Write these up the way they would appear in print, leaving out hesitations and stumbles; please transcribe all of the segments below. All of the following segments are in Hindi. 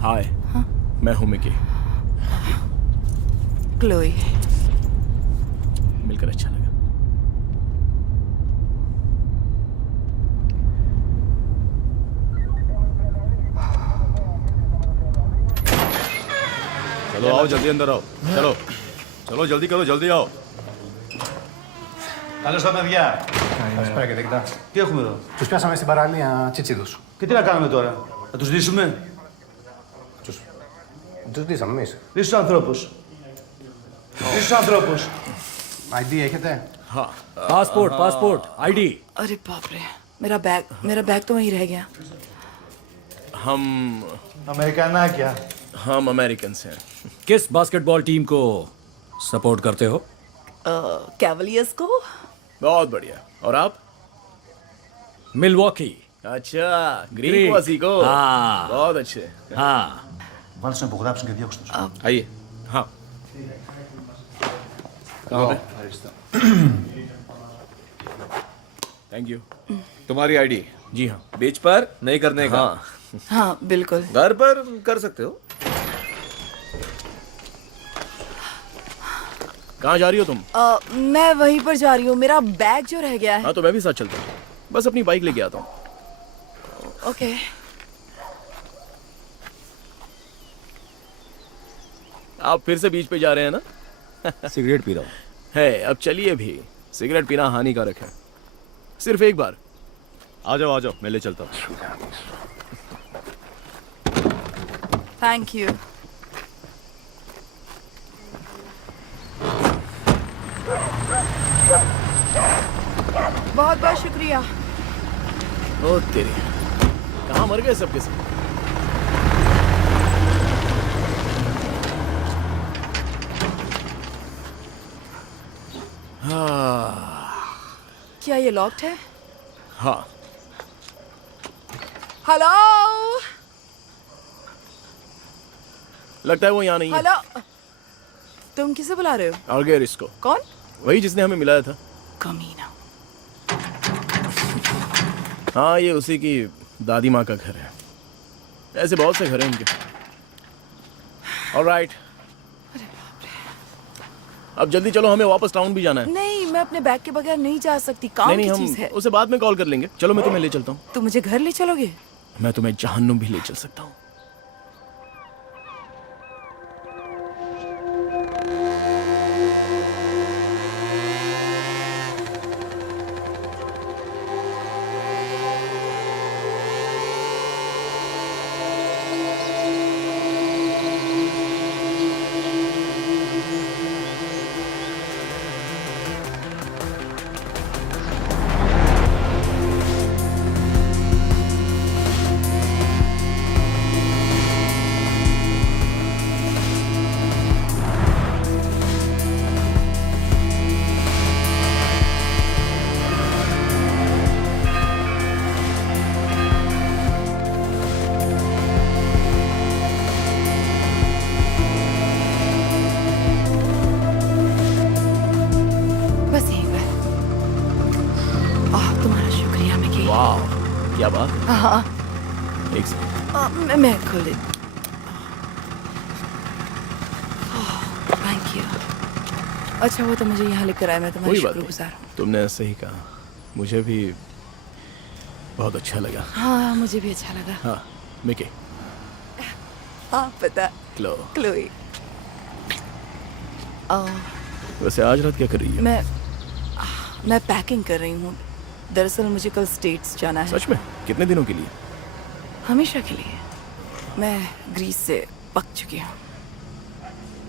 हाय। हाँ? मैं हूँ मिकी। क्लोई। मिलकर अच्छा लगा। चलो आओ, जल्दी अंदर आओ। चलो चलो, जल्दी करो, जल्दी आओ। Καλώς τα παιδιά. Καλησπέρα και δεκτά. Τι έχουμε εδώ? Τους πιάσαμε στην παραλία Τσιτσίδους. Και τι να κάνουμε τώρα? Να τους δείσουμε? Τους δείσαμε εμείς. Δεις τους ανθρώπους. Δεις τους ανθρώπους. ID έχετε? Passport passport ID. अरे बाप रे, मेरा बैग तो वहीं रह गया। हम Αμερικανάκια. हम अमेरिकन हैं। किस बास्केटबॉल टीम को सपोर्ट करते हो? कैवलियर्स को। बहुत बढ़िया। और आप? मिलवॉकी। अच्छा, ग्रीक ग्रीक। वासी को। हाँ। बहुत अच्छे। हाँ। Βάλτε να υπογράψουν και διώξτε τους. आइए। हाँ। कहाँ पे? Thank you. तुम्हारी आईडी जी हाँ। बीच पर नहीं करने का। हाँ। हाँ बिल्कुल। घर पर कर सकते हो। कहाँ जा रही हो तुम? मैं वहीं पर जा रही हूँ, मेरा बैग जो रह गया है। हाँ तो मैं भी साथ चलता हूँ। बस अपनी बाइक लेके आता हूँ। ओके। आप फिर से बीच पे जा रहे हैं ना? सिगरेट पी रहा हूँ। है, अब चलिए भी। सिगरेट पीना हानिकारक है। सिर्फ एक बार। आ जाओ, मैं ले चलता हूँ। Thank you. बहुत बहुत शुक्रिया। ओ तेरी, कहाँ मर गए सबके सब? क्या ये लॉक्ड है? हाँ। हेलो लगता है वो यहाँ नहीं है। हेलो, तुम किसे बुला रहे हो? आर्गेरिस को। कौन? वही जिसने हमें मिलाया था। कमीना। हाँ, ये उसी की दादी माँ का घर है। ऐसे बहुत से घर हैं इनके। ऑलराइट, अब जल्दी चलो, हमें वापस टाउन भी जाना है। नहीं, मैं अपने बैग के बगैर नहीं जा सकती, काम नहीं, की हम चीज है। उसे बाद में कॉल कर लेंगे। चलो, मैं तुम्हें ले चलता हूँ। तुम मुझे घर ले चलोगे? मैं तुम्हें जहन्नुम भी ले चल सकता हूँ। बस यहीं पर। तुम्हारा शुक्रिया मिकी। वाह, क्या बात है। हाँ, एक सेकंड। मैं खोल देती। Thank you. अच्छा वो तो मुझे यहाँ लेकर आया, मैं तुम्हारी कोई बात नहीं, शुक्रगुजार हूँ। तुमने सही कहा। मुझे भी बहुत अच्छा लगा। हाँ, मुझे भी अच्छा लगा। हाँ, मिकी। हाँ पता। क्लोई। वैसे आज रात क्या कर रही है? मैं पैकिंग कर रही हूँ। दरअसल मुझे कल स्टेट्स जाना है। सच में? कितने दिनों के लिए? हमेशा के लिए। मैं ग्रीस से पक चुकी हूँ।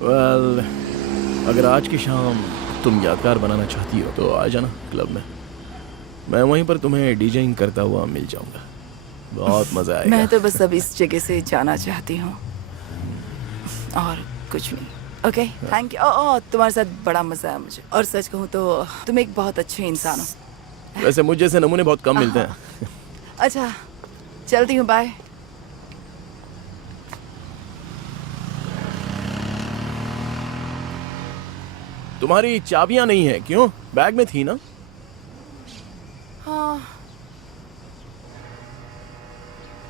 वेल, अगर आज की शाम तुम यादगार बनाना चाहती हो तो आ जाना क्लब में। मैं वहीं पर तुम्हें डीजेइंग करता हुआ मिल जाऊंगा। बहुत मजा आएगा। मैं तो बस अब इस जगह से जाना चाहती हूँ और कुछ नहीं। Okay, thank you. तुम्हारे साथ बड़ा मजा है मुझे। और सच कहूँ तो तुम एक बहुत अच्छे इंसान हो। वैसे मुझ जैसे नमूने बहुत कम मिलते हैं। अच्छा, चलती हूँ, बाय। तुम्हारी चाबियां नहीं है क्यों? बैग में थी ना? हाँ,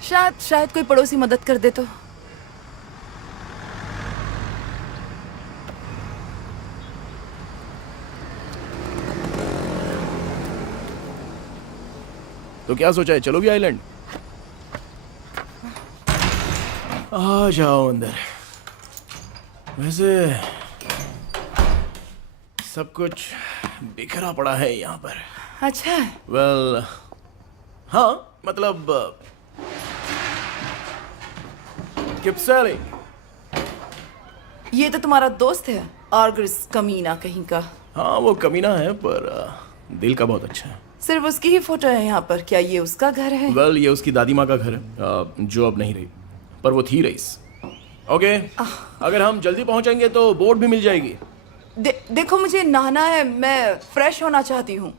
शायद कोई पड़ोसी मदद कर दे तो। तो क्या सोचा है, चलोगी आइलैंड? आ जाओ अंदर। वैसे सब कुछ बिखरा पड़ा है यहाँ पर। अच्छा है। वेल हाँ, मतलब किप्सैली। ये तो तुम्हारा दोस्त है आर्गस कमीना कहीं का। हाँ वो कमीना है पर दिल का बहुत अच्छा है। सिर्फ उसकी ही फोटो है यहाँ पर, क्या ये उसका घर है? वेल ये उसकी दादी माँ का घर है, जो अब नहीं रही, पर वो थी रईस। ओके अगर हम जल्दी पहुंचेंगे तो बोट भी मिल जाएगी। देखो मुझे नहाना है, मैं फ्रेश होना चाहती हूँ।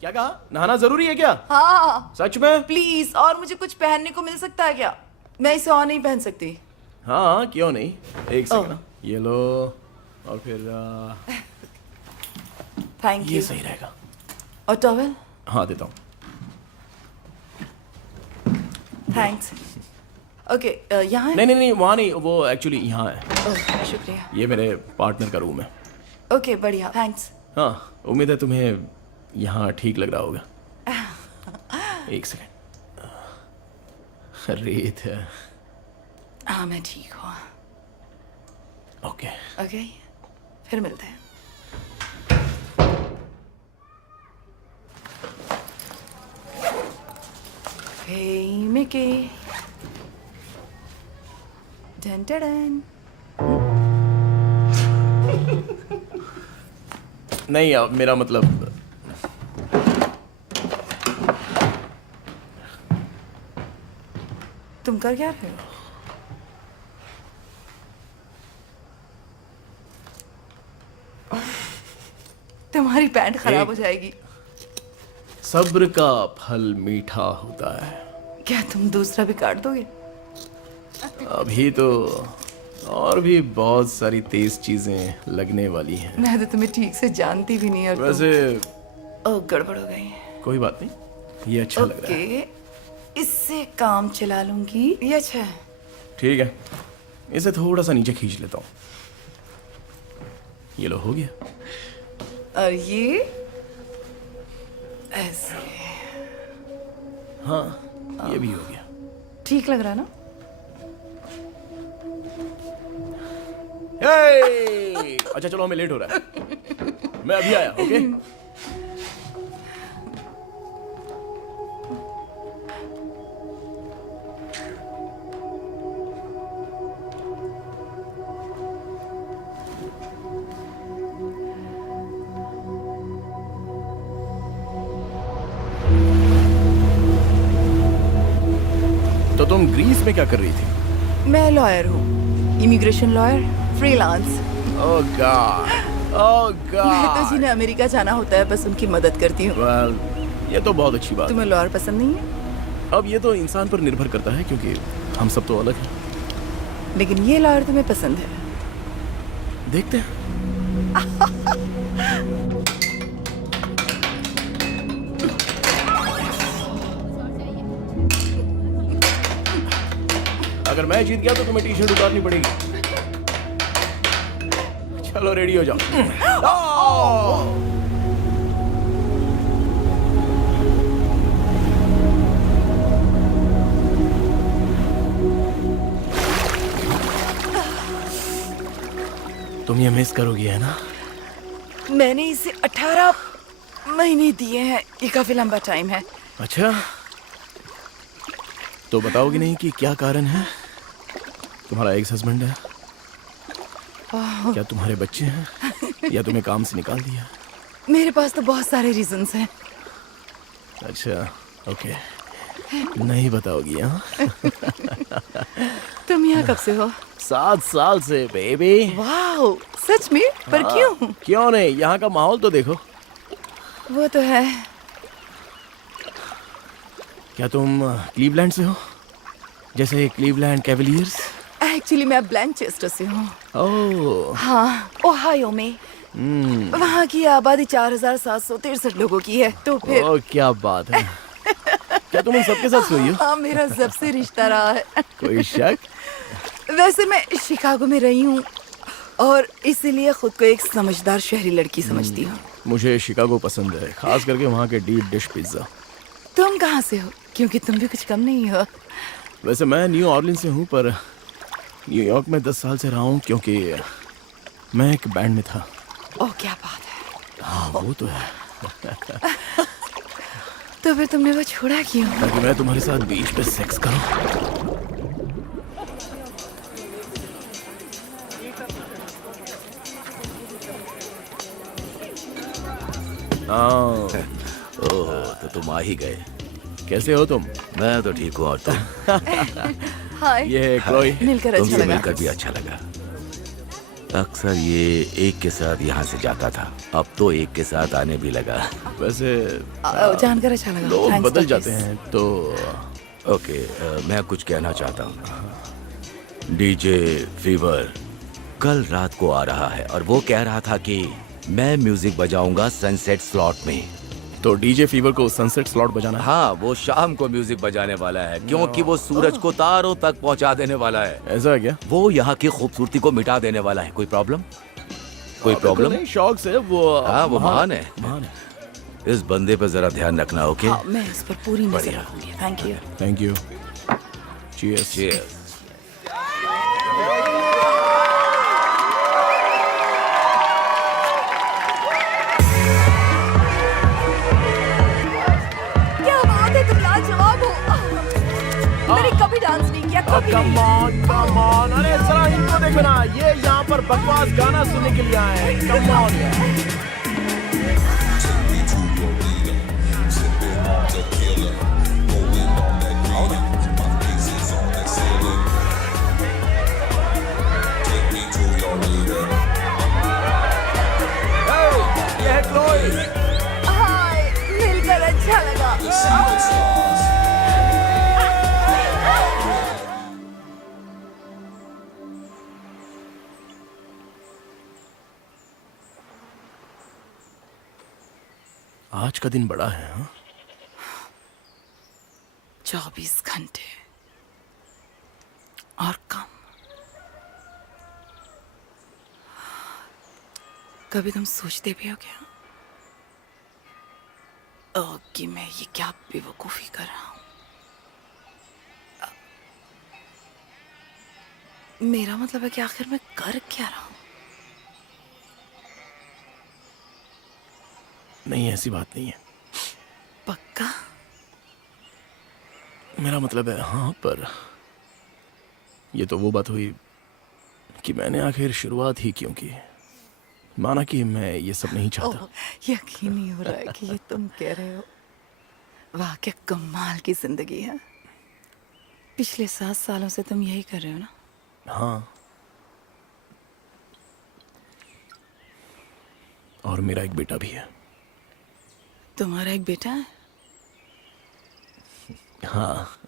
क्या कहा, नहाना जरूरी है क्या? हाँ सच में? प्लीज, और मुझे कुछ पहनने को मिल सकता है क्या? मैं इसे और नहीं पहन सकती। हाँ क्यों नहीं, एक सेकंड, ये लो और फिर थैंक ये यू। सही रहेगा। और टॉवेल? हाँ देता हूँ। थैंक्स। ओके यहाँ है? नहीं नहीं नहीं वहाँ नहीं, वो एक्चुअली यहाँ है। ओह, शुक्रिया। ये मेरे पार्टनर का रूम है। ओके बढ़िया, थैंक्स। हाँ उम्मीद है तुम्हें यहाँ ठीक लग रहा होगा। एक सेकंड, रेत है। हाँ मैं ठीक हूँ। ओके ओके फिर मिलते हैं। Hey Mickey. Dun dun dun. नहीं अब मेरा मतलब तुम कर क्या रहे हो? तुम्हारी पैंट खराब हो जाएगी। सब्र का फल मीठा होता है। क्या तुम दूसरा भी काट दोगे? अभी तो और भी बहुत सारी तेज चीजें लगने वाली हैं। मैं तो तुम्हें ठीक से जानती भी नहीं। और वैसे ओह गड़बड़ हो गई। कोई बात नहीं, ये अच्छा लग रहा है। ओके इससे काम चला लूंगी, ये अच्छा है। ठीक है, इसे थोड़ा सा नीचे खींच लेता हूँ। ये लो, हो गया। और ये ऐसे हाँ ये भी हो गया। ठीक लग रहा है ना? हे! अच्छा चलो, हमें लेट हो रहा है, मैं अभी आया। ओके तो तुम ग्रीस में क्या कर रही थी? मैं लॉयर हूँ, इमिग्रेशन लॉयर, फ्रीलांस। ओह गॉड, ओह मैं गॉड। तो जिन्हें अमेरिका जाना होता है बस उनकी मदद करती हूँ। वेल ये तो बहुत अच्छी बात है। तुम्हें लॉयर पसंद नहीं है? अब ये तो इंसान पर निर्भर करता है, क्योंकि हम सब तो अलग हैं। लेकिन ये लॉयर तुम्हें पसंद है। देखते हैं। अगर मैं जीत गया तो तुम्हें टी शर्ट उतारनी पड़ेगी। चलो रेडी हो जाओ। तुम ये मिस करोगी है ना? मैंने इसे 18 महीने दिए हैं, ये काफी लंबा टाइम है। अच्छा तो बताओगी नहीं कि क्या कारण है? तुम्हारा एक्स हस्बैंड है? क्या तुम्हारे बच्चे हैं या तुम्हें काम से निकाल दिया? मेरे पास तो बहुत सारे रीजंस हैं। अच्छा ओके, नहीं बताओगी हाँ? तुम यहाँ कब से हो? 7 साल से बेबी। वाह सच में? पर क्यों? क्यों नहीं, यहाँ का माहौल तो देखो। वो तो है। क्या तुम क्लीवलैंड से हो, जैसे क्लीवलैंड कैवलियर्स? एक्चुअली मैं ब्लैंचेस्टर से हूँ। ओह हाँ, ओहायो में। वहाँ की आबादी 4763 लोगों की है। तो फिर ओह क्या बात है। क्या तुम उन सबके साथ सोई हो? हाँ, मेरा सबसे रिश्ता रहा है। कोई शक? वैसे मैं शिकागो में रही हूँ और इसीलिए खुद को एक समझदार शहरी लड़की समझती हूँ। मुझे शिकागो पसंद है, खास करके वहाँ के डीप डिश पिज्जा। तुम कहाँ से हो? क्योंकि तुम भी कुछ कम नहीं हो। वैसे मैं न्यू ऑर्लिन से हूँ, पर न्यूयॉर्क में 10 साल से रहा हूँ, क्योंकि मैं एक बैंड में था। ओह क्या बात है। हाँ वो तो है। तो फिर तुमने वो छोड़ा क्यों? ताकि मैं तुम्हारे साथ बीच पे सेक्स करूँ। ओह, तो तुम आ ही गए। कैसे हो तुम? मैं तो ठीक हूँ, और तुम? हाय। ये है क्लोई। मिलकर अच्छा तुमसे लगा। मिलकर भी अच्छा लगा। अक्सर ये एक के साथ यहाँ से जाता था, अब तो एक के साथ आने भी लगा। वैसे जानकर अच्छा लगा। लोग Thanks बदल for जाते this. हैं तो ओके, मैं कुछ कहना चाहता हूँ। डीजे फीवर कल रात को आ रहा है और वो कह रहा था कि मैं म्यूजिक बजाऊंगा सनसेट स्लॉट में। तो डीजे फीवर को सनसेट स्लॉट बजाना है। हाँ, वो शाम को म्यूजिक बजाने वाला है, क्योंकि वो सूरज को तारों तक पहुंचा देने वाला है। ऐसा है क्या? वो यहाँ की खूबसूरती को मिटा देने वाला है। कोई प्रॉब्लम? कोई प्रॉब्लम? नहीं, शौक से वो। हाँ, वो महान है। महान है। इस बंदे पे जरा ध्यान रखना, ओके? हाँ, मैं इस पर पूरी नजर बढ़िया। रखूंगी। Thank you. Thank you. Cheers. Cheers. क्या बात है, तुम लाजवाब हो। मैंने कभी डांस नहीं किया, कभी नहीं। कम ऑन, अरे जरा इनको देखो ना, ये यहाँ पर बकवास गाना सुनने के लिए आए हैं। Come on. ये है क्लोई। हाय, मिलकर अच्छा लगा। आज का दिन बड़ा है। हाँ? 24 घंटे और कम। कभी तुम सोचते भी हो क्या कि मैं ये क्या बेवकूफी कर रहा हूं? मेरा मतलब है कि आखिर मैं कर क्या रहा हूं? नहीं, ऐसी बात नहीं है। पक्का? मेरा मतलब है हाँ, पर ये तो वो बात हुई कि मैंने आखिर शुरुआत ही क्यों की। माना कि मैं ये सब नहीं चाहता। ओह, यकीन नहीं हो रहा है कि ये तुम कह रहे हो। वाह, क्या कमाल की जिंदगी है। पिछले 7 सालों से तुम यही कर रहे हो ना? हाँ, और मेरा एक बेटा भी है। तुम्हारा एक बेटा है? हाँ।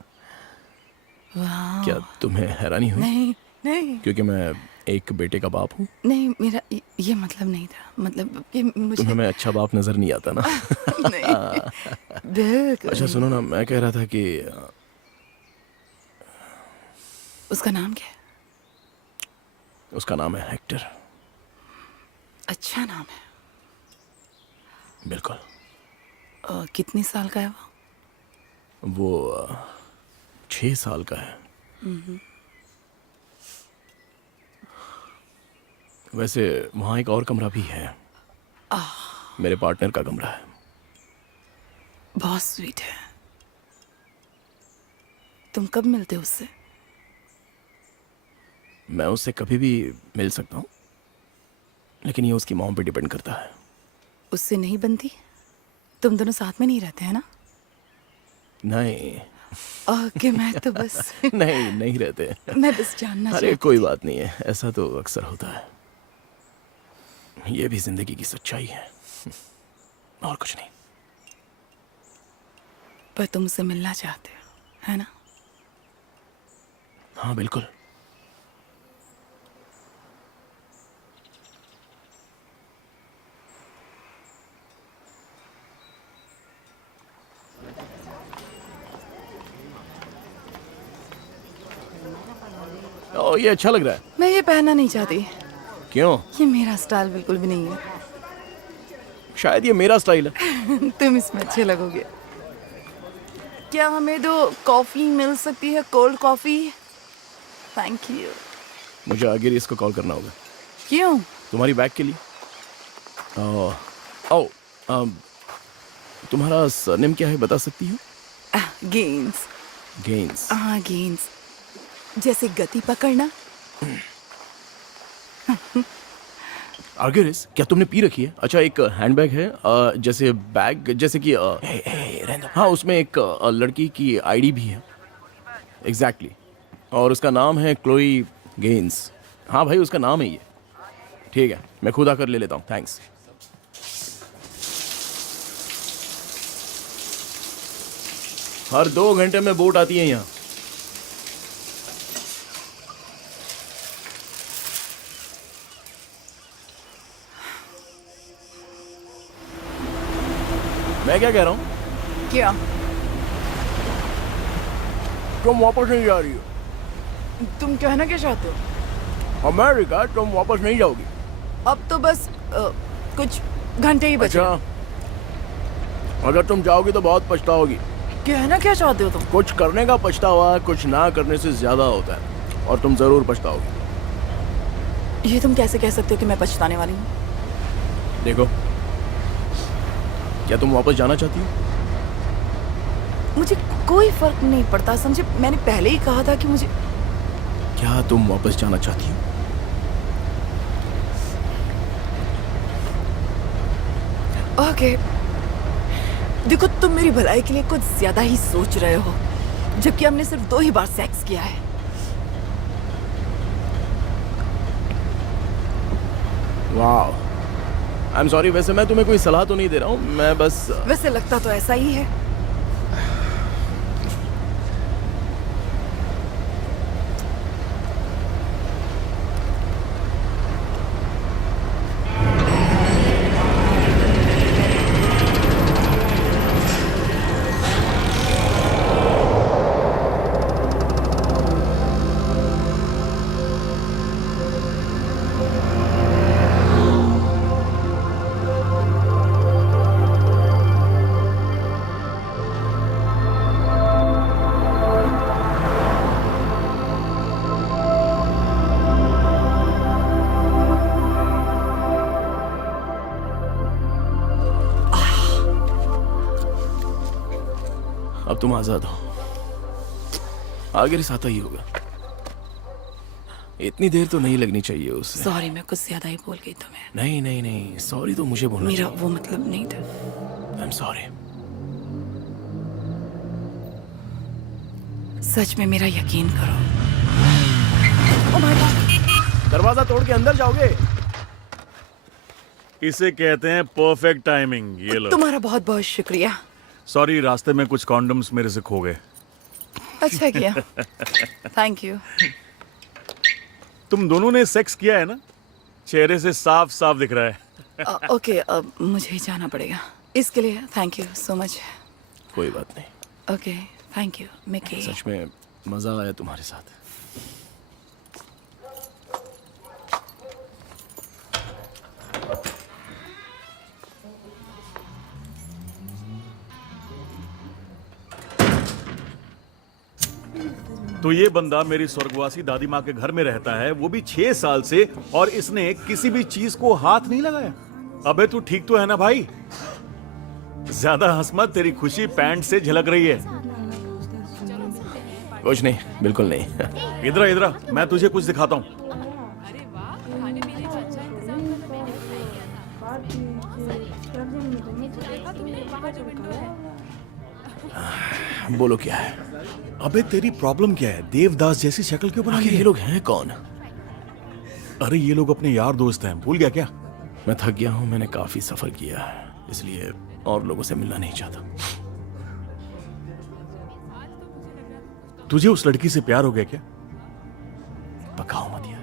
वाह। क्या तुम्हें हैरानी हुई? नहीं नहीं क्योंकि मैं एक बेटे का बाप हूँ। नहीं, मेरा ये मतलब नहीं था। मतलब कि मुझे तुम्हें मैं अच्छा बाप नजर नहीं आता ना? नहीं, बिल्कुल अच्छा नहीं। सुनो ना, मैं कह रहा था कि उसका नाम क्या है? उसका नाम है हेक्टर। अच्छा नाम है। बिल्कुल। कितने साल का है वो? वो 6 साल का है। वैसे वहाँ एक और कमरा भी है। मेरे पार्टनर का कमरा है। बहुत स्वीट है। तुम कब मिलते हो उससे? मैं उससे कभी भी मिल सकता हूँ, लेकिन ये उसकी मॉम पे डिपेंड करता है। उससे नहीं बनती? तुम दोनों साथ में नहीं रहते हैं ना? नहीं। ओके, मैं तो बस नहीं, नहीं रहते। मैं बस जानना अरे चाहती कोई थी। बात नहीं है, ऐसा तो अक्सर होता है। ये भी जिंदगी की सच्चाई है, और कुछ नहीं। पर तुम उससे मिलना चाहते हो, है ना? हाँ बिल्कुल। ओ, ये अच्छा लग रहा है। मैं ये पहनना नहीं चाहती। क्यों? ये मेरा स्टाइल बिल्कुल भी नहीं है। शायद ये मेरा स्टाइल है। तुम इसमें अच्छे लगोगे। क्या हमें 2 कॉफी मिल सकती है? Cold coffee. Thank you. मुझे आगे इसको कॉल करना होगा। क्यों? तुम्हारी बैग के लिए। ओ, तुम्हारा सरनेम क्या है, बता सकती हो? गेन्स। गेन्स। हाँ, गेन्स। जैसे गति पकड़ना। आर्गेरिस, क्या तुमने पी रखी है? अच्छा, एक हैंडबैग है, जैसे बैग, जैसे कि हाँ, उसमें एक लड़की की आईडी भी है। एग्जैक्टली और उसका नाम है क्लोई गेन्स। हाँ भाई, उसका नाम है ये। ठीक है, मैं खुद आकर ले लेता हूँ। थैंक्स। हर 2 घंटे में बोट आती है यहाँ। मैं क्या कह रहा हूँ? क्या? तुम वापस नहीं जा रही हो। तुम कहना क्या चाहते हो? अमेरिका तुम वापस नहीं जाओगी। अब तो बस कुछ घंटे ही बचे। अच्छा, अगर तुम जाओगी तो बहुत पछताओगी। कहना क्या चाहते हो तुम? कुछ करने का पछतावा कुछ ना करने से ज्यादा होता है, और तुम जरूर पछताओगी। ये तुम कैसे कह सकते हो कि मैं पछताने वाली हूँ? देखो, क्या तुम वापस जाना चाहती हो? मुझे कोई फर्क नहीं पड़ता, समझे? मैंने पहले ही कहा था कि मुझे। क्या तुम वापस जाना चाहती हो? ओके, देखो, तुम मेरी भलाई के लिए कुछ ज्यादा ही सोच रहे हो, जबकि हमने सिर्फ 2 ही बार सेक्स किया है। वाह, आई एम सॉरी। वैसे मैं तुम्हें कोई सलाह तो नहीं दे रहा हूँ, मैं बस। वैसे लगता तो ऐसा ही है। अब तुम आजाद हो। आगे आता ही होगा। इतनी देर तो नहीं लगनी चाहिए उसे। सॉरी, मैं कुछ ज्यादा ही बोल गई तुम्हें। नहीं नहीं नहीं, सॉरी तो मुझे बोलना मेरा चाहिए। वो मतलब नहीं था। I am sorry. सच में मेरा यकीन करो। Oh my God! दरवाजा तोड़ के अंदर जाओगे? इसे कहते हैं परफेक्ट टाइमिंग। ये लो। तुम्हारा बहुत बहुत शुक्रिया। सॉरी, रास्ते में कुछ कॉन्डम्स मेरे से खो गए। अच्छा किया। Thank you. तुम दोनों ने सेक्स किया है ना? चेहरे से साफ साफ दिख रहा है। ओके, अब मुझे जाना पड़ेगा। इसके लिए थैंक यू सो मच। कोई बात नहीं। Okay, thank you Mickey. सच में मजा आया तुम्हारे साथ। तो ये बंदा मेरी स्वर्गवासी दादी माँ के घर में रहता है, वो भी 6 साल से, और इसने किसी भी चीज को हाथ नहीं लगाया। अबे तू ठीक तो है ना भाई? ज्यादा हंस मत, तेरी खुशी पैंट से झलक रही है। कुछ नहीं, बिल्कुल नहीं। इधर इधर, मैं तुझे कुछ दिखाता हूँ। बोलो क्या है? अबे तेरी प्रॉब्लम क्या है? देवदास जैसी शक्ल क्यों बना आखिर ली ये है? लोग हैं कौन? अरे ये लोग अपने यार दोस्त हैं, भूल गया क्या? मैं थक गया हूं, मैंने काफी सफर किया है, इसलिए और लोगों से मिलना नहीं चाहता। तुझे उस लड़की से प्यार हो गया क्या? पकाओ मत यार।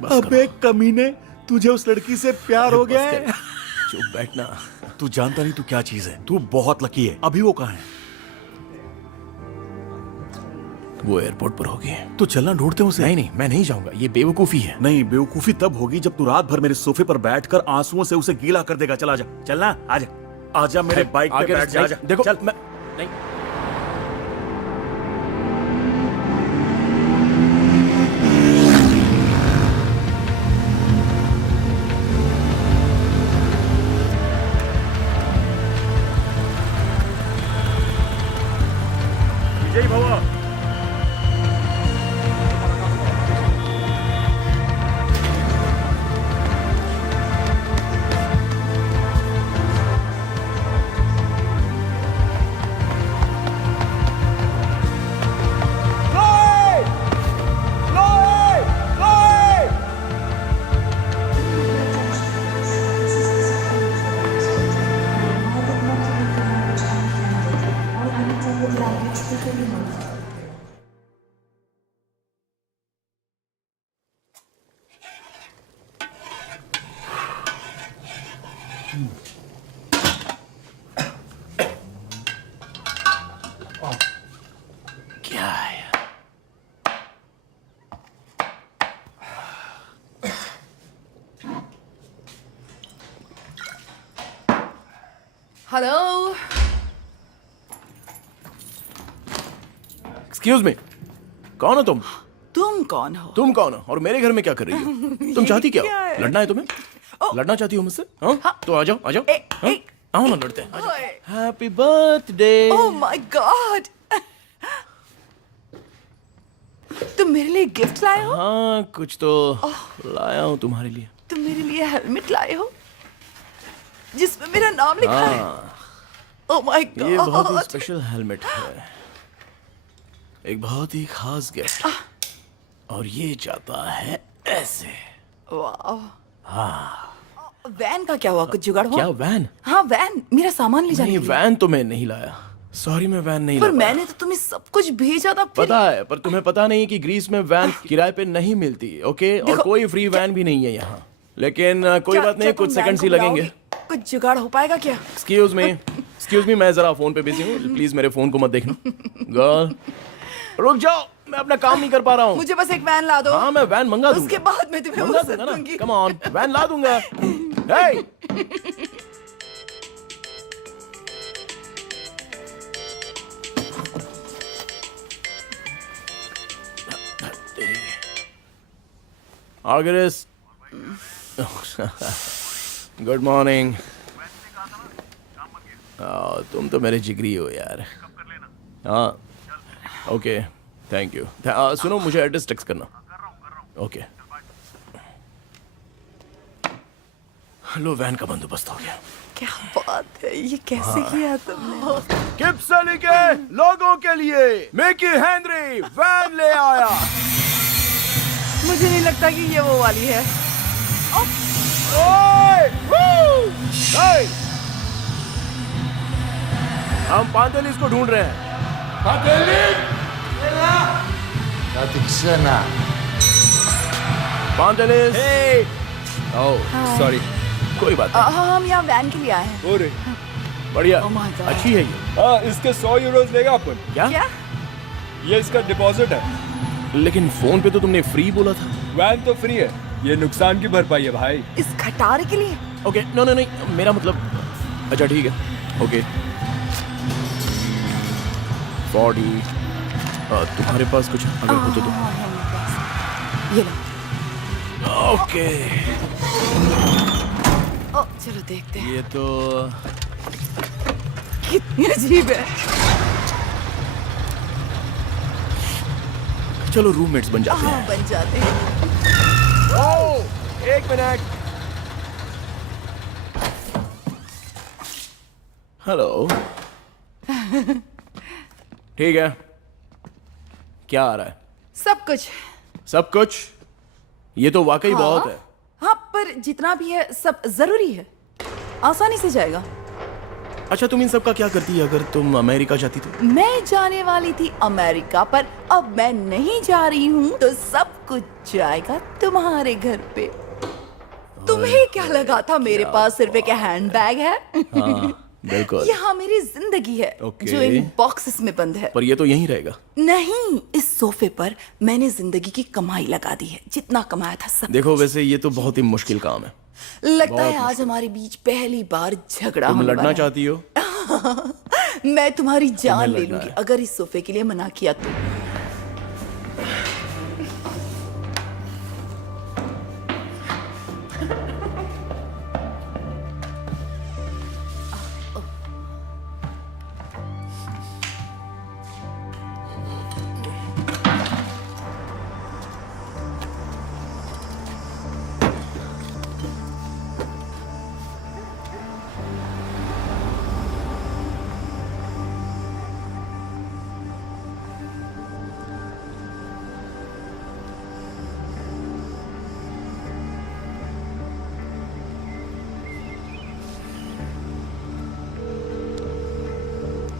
बस अबे कमीने, तुझे उस लड़की से प्यार हो गया है? चुप बैठना। तू जानता नहीं तू क्या चीज है। तू बहुत लकी है। अभी वो कहाँ है? वो एयरपोर्ट पर होगी। तो चलना ढूंढते हैं उसे। नहीं नहीं, मैं नहीं जाऊंगा, ये बेवकूफी है। नहीं, बेवकूफी तब होगी जब तू रात भर मेरे सोफे पर बैठकर आंसुओं से उसे गीला कर देगा। चला जा, चलना, आजा। आजा मेरे बाइक पे आगे बैठ जा, नहीं, आजा। देखो चल। मैं नहीं। विजय भवा। क्या है? हेलो। एक्सक्यूज मी, कौन हो तुम? तुम कौन हो? तुम कौन हो और मेरे घर में क्या कर रही हो? तुम चाहती क्या क्या हो? है? लड़ना है तुम्हें? लड़ना चाहती हो मुझसे? हाँ? तो आ जाओ, आ जाओ। हाँ? आओ ना, लड़ते हैं। ओए। Happy birthday. Oh my God, तुम मेरे लिए गिफ्ट लाए हो? हाँ, कुछ तो लाया हूँ तुम्हारे लिए। तुम मेरे लिए हेलमेट लाए हो जिसमें मेरा नाम लिखा है? हाँ, ओह माय ये बहुत ही गॉड। स्पेशल हेलमेट है, एक बहुत ही खास गिफ्ट। और ये जाता है ऐसे। वाह। वैन का क्या हुआ? कुछ जुगाड़ हुआ? क्या वैन? हाँ वैन, मेरा सामान ले जाने नहीं, के लिए। वैन तो मैं नहीं लाया। सॉरी, मैं वैन नहीं पर ला पाया। मैंने तो तुम्हें सब कुछ भेजा था। फिर पता है, पर तुम्हें पता नहीं कि ग्रीस में वैन किराए पे नहीं मिलती, ओके? और देखो, कोई फ्री वैन भी नहीं है यहाँ। लेकिन कोई क्या- बात नहीं, क्या तुम कुछ वैन सेकंड्स को ही लगेंगे। बुलाओगे? कुछ जुगाड़ हो पाएगा क्या? एक्सक्यूज मी, मैं जरा फोन पे बिजी हूँ, प्लीज मेरे फोन को मत देखना। गर्ल, रुक जाओ, मैं अपना काम नहीं कर पा रहा हूँ। मुझे बस एक वैन ला दो। हाँ, मैं वैन मंगा दूंगा। उसके बाद मैं तुम्हें मंगा वो सब दूंगा दूंगी। ना, कम ऑन, वैन ला दूंगा। हे! आगरिस, गुड मॉर्निंग। तुम तो मेरे जिगरी हो यार। हाँ, ओके, थैंक यू। सुनो, मुझे एड्रेस टेक्स्ट करना। ओके। लो, वैन का बंदोबस्त हो गया। क्या बात है, ये कैसे किया तुमने? किप्सली के लोगों के लिए मिकी हेनरी वैन ले आया। मुझे नहीं लगता कि ये वो वाली है। ओए! वू! हे! हम पांतेलिस को ढूंढ रहे हैं। पांतेलिस। ओह, सॉरी। कोई बात नहीं, हाँ, हम यहाँ वैन के लिए आए हैं। हो रे। बढ़िया, Oh my God. अच्छी है ये। हाँ, इसके 100 यूरोज लेगा अपन। क्या? क्या? ये इसका डिपॉजिट है। लेकिन फोन पे तो तुमने फ्री बोला था। वैन तो फ्री है, ये नुकसान की भरपाई है भाई। इस खटारे के लिए? ओके, नो नो नहीं, मेरा मतलब। अच्छा ठीक है, ओके। 40। तुम्हारे पास कुछ अगर हो तो दो। हाँ, है मेरे पास। ये लो। ओके, ओ, चलो देखते हैं। ये तो कितनी अजीब है। चलो रूममेट्स बन जाते हाँ, हैं। बन जाते हैं। ओह, एक मिनट। हेलो। ठीक है, क्या आ रहा है? सब कुछ। सब कुछ? ये तो वाकई बहुत है। हाँ, पर जितना भी है सब जरूरी है, आसानी से जाएगा। अच्छा, तुम इन सब का क्या करती है अगर तुम अमेरिका जाती तो? मैं जाने वाली थी अमेरिका, पर अब मैं नहीं जा रही हूँ, तो सब कुछ जाएगा तुम्हारे घर पे। तुम्हें क्या लगा था मेरे पास सिर्फ एक हैंडबैग है? हाँ, बिल्कुल। यहाँ मेरी जिंदगी है, ओके। जो इन बॉक्सेस में बंद है। पर ये तो यहीं रहेगा। नहीं, इस सोफे पर मैंने जिंदगी की कमाई लगा दी है, जितना कमाया था सब। देखो, वैसे ये तो बहुत ही मुश्किल काम है। लगता है आज हमारे बीच पहली बार झगड़ा तुम होने लड़ना वाला है। चाहती हो? मैं तुम्हारी जान ले लड़ना लूंगी है। अगर इस सोफे के लिए मना किया तो।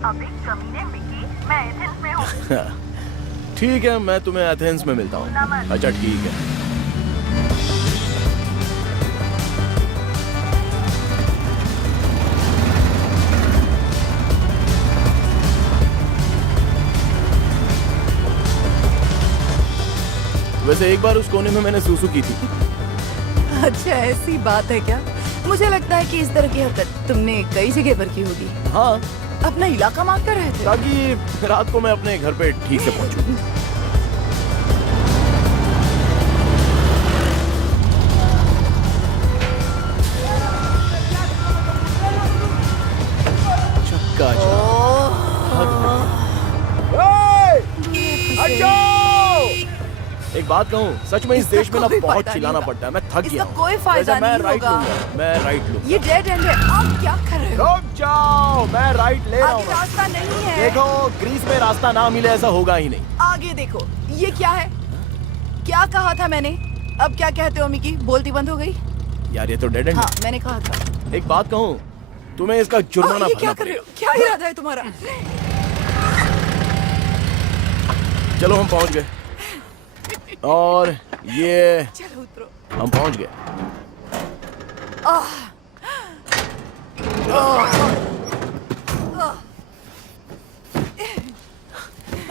अभी कमीने मिकी, मैं एथेंस में हूँ। ठीक है, मैं तुम्हें एथेंस में मिलता हूँ। अच्छा ठीक है। वैसे एक बार उस कोने में मैंने सूसू की थी। अच्छा ऐसी बात है क्या? मुझे लगता है कि इस तरह की हरकत तुमने कई जगह पर की होगी। हाँ, अपना इलाका मांग कर रहे थे। ताकि रात को मैं अपने घर पे ठीक से पहुंचूं। चक्का एक बात कहूँ, सच में इस इसका देश में ना कोई बहुत फायदा चिल्लाना नहीं पड़ता है। मैं थक इसका गया हूँ। कोई फायदा वैसे मैं नहीं राइट होगा। लूंगा। मैं राइट लूंगा। ये डेड एंड है। आप क्या कर रहे हो? रुक जाओ, मैं राइट ले रहा आगे हूँ। रास्ता नहीं है। देखो, ग्रीस में रास्ता ना मिले ऐसा होगा ही नहीं। आगे देखो, ये क्या है? क्या कहा था मैंने? अब क्या कहते हो मिकी? बोलती बंद हो गई? यार ये तो डेड एंड हाँ मैंने कहा था। है। एक बात कहूँ, तुम्हें इसका जुर्माना ये भरना क्या कर रहे हो? पड़ेगा। क्या इरादा है तुम्हारा? चलो हम पहुंच गए। और ये चलो उतरो। हम पहुंच गए।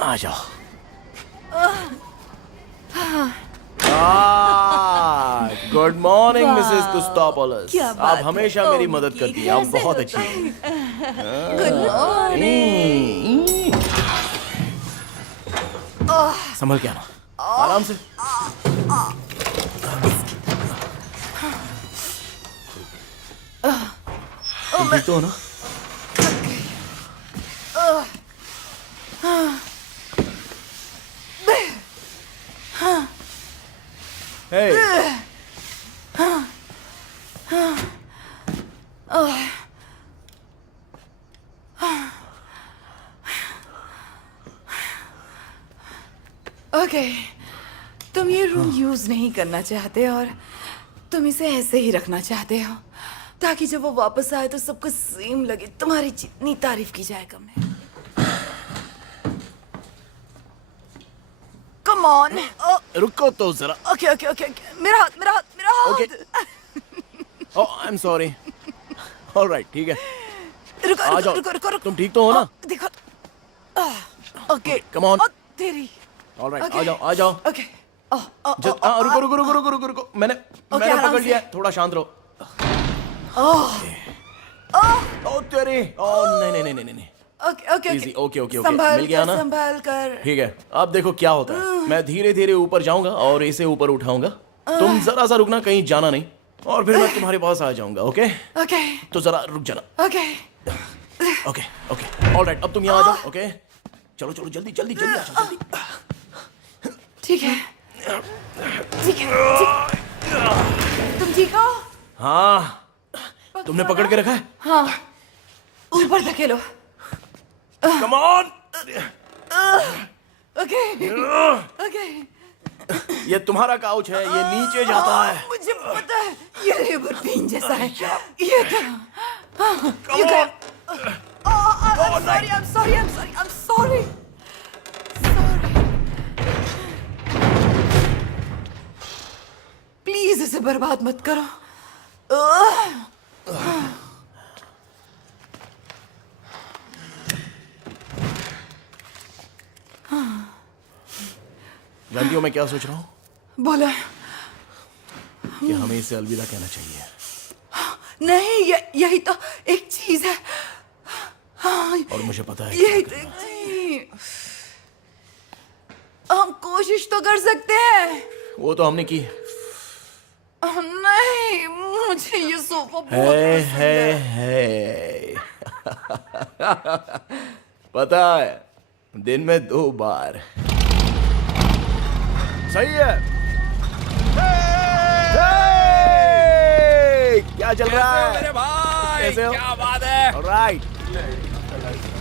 आ जाओ। Good morning Mrs Kustopolis. क्या आप बात है। हमेशा मेरी ओह, मदद मिकी, करती हैं। आप कैसे बहुत हो अच्छी हैं। Good morning. संभल के आना, आराम से। तुम ठीक तो हो ना? Hey. ओके, तुम ये रूम यूज नहीं करना चाहते और तुम इसे ऐसे ही रखना चाहते हो ताकि जब वो वापस आए तो सबको सेम लगे। तुम्हारी जितनी तारीफ की जाए कम है। Come on. रुको तो जरा। ओके ओके ओके मेरा हाथ मेरा हाथ मेरा हाथ। Okay. Oh, I am sorry. Alright, ठीक है। रुको आ जाओ। रुको रुको रुको। तुम ठीक तो हो ना? देखो। Okay Come on. तेरी। Alright, Okay. आ जाओ, आ जाओ। ओके। रुको रुको रुको रुको रुको रुको। मैंने आराम पकड़ से। लिया। थोड़ा शांत रहो। ओ तेरी। ओ नहीं नहीं नहीं नहीं नहीं। Okay okay Easy, okay, okay, okay. संभाल मिल गया कर ना? संभाल कर। ठीक है, अब देखो क्या होता है। मैं धीरे धीरे ऊपर जाऊंगा और इसे ऊपर उठाऊंगा। तुम जरा सा रुकना, कहीं जाना नहीं, और फिर मैं तुम्हारे पास आ जाऊंगा। ओके? ओके तो जरा रुक जाना। ओके ओके ओके ऑलराइट, अब तुम यहाँ आ जाओ। ओके, चलो चलो जल्दी जल्दी जल्दी आ जाओ, जल्दी। ठीक है ठीक है। तुम ठीक हो? हाँ, तुमने पकड़ के रखा है? हाँ, ऊपर धकेलो। Come on. Okay okay. ये तुम्हारा काउच है, ये नीचे जाता है। मुझे पता है, ये लेबर पेन जैसा है। ये I'm sorry. प्लीज इसे बर्बाद मत करो। जानती हो मैं क्या सोच रहा हूँ? बोला। कि हमें इसे अलविदा कहना चाहिए। नहीं, यही तो एक चीज है। हाँ, और मुझे पता है यही तो एक चीज। हम कोशिश तो कर सकते हैं। वो तो हमने की। नहीं, मुझे ये सोफा बहुत है पसंद है। है पता है, दिन में 2 बार। सही है। क्या चल रहा है मेरे भाई कैसे हो? क्या बात है? ऑलराइट।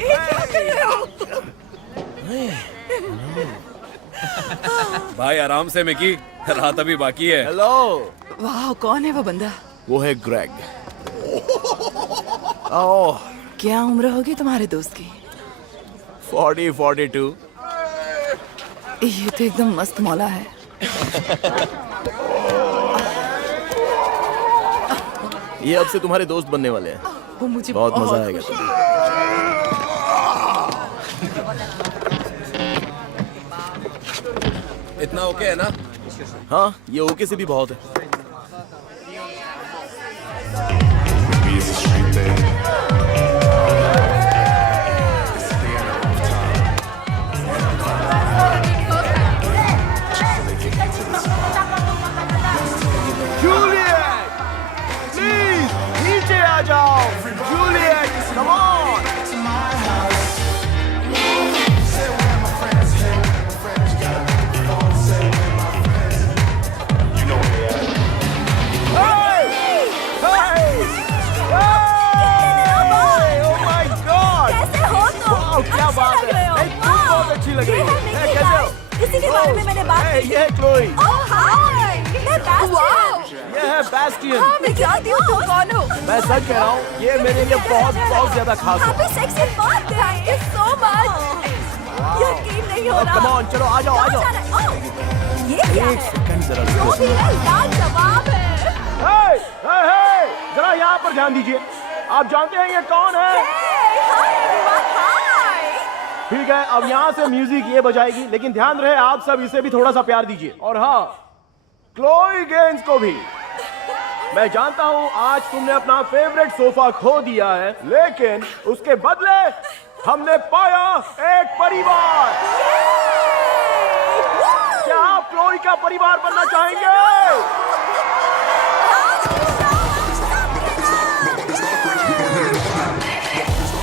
ये क्या कर रहे हो? भाई आराम से मिकी, रात अभी बाकी है। हेलो, वाह, कौन है वो बंदा? वो है ग्रेग। ओह, क्या उम्र होगी तुम्हारे दोस्त की? 42। ये तो एकदम मस्त मौला है। ये अब से तुम्हारे दोस्त बनने वाले हैं। वो मुझे बहुत मजा आएगा तुम्हें। इतना ओके है ना? हाँ, ये ओके से भी बहुत है। जूलियट, प्लीज नीचे आ जाओ। Juliet, come on. क्या बात है? तुम बहुत अच्छी लग रही हो। कैसे हो? इसी के बारे में मैंने बात की थी। ये है क्लोई। ओह हाय, मैं वाह, ये है बैस्टियन। मैं जानती हूँ तुम कौन हो। मैं सच कह रहा हूँ, ये मेरे लिए बहुत ज्यादा खास है। Happy sexy birthday. Thank you so much. यकीन नहीं हो रहा। कम ऑन, चलो आ जाओ, आ जाओ। कहाँ जाना है? ओह, ये क्या एक है? सेकंड जरा जो रुको। भी है लाजवाब है। जरा यहाँ पर ध्यान दीजिए। आप जानते हैं ये कौन है? हाय एवरीवन, हाय। ठीक है, अब यहाँ से म्यूजिक ये बजाएगी, लेकिन ध्यान रहे आप सब इसे भी थोड़ा सा प्यार दीजिए। और हाँ, क्लोई गेंस को भी। मैं जानता हूँ आज तुमने अपना फेवरेट सोफा खो दिया है, लेकिन उसके बदले हमने पाया एक परिवार। क्या आप क्लोई का परिवार बनना चाहेंगे?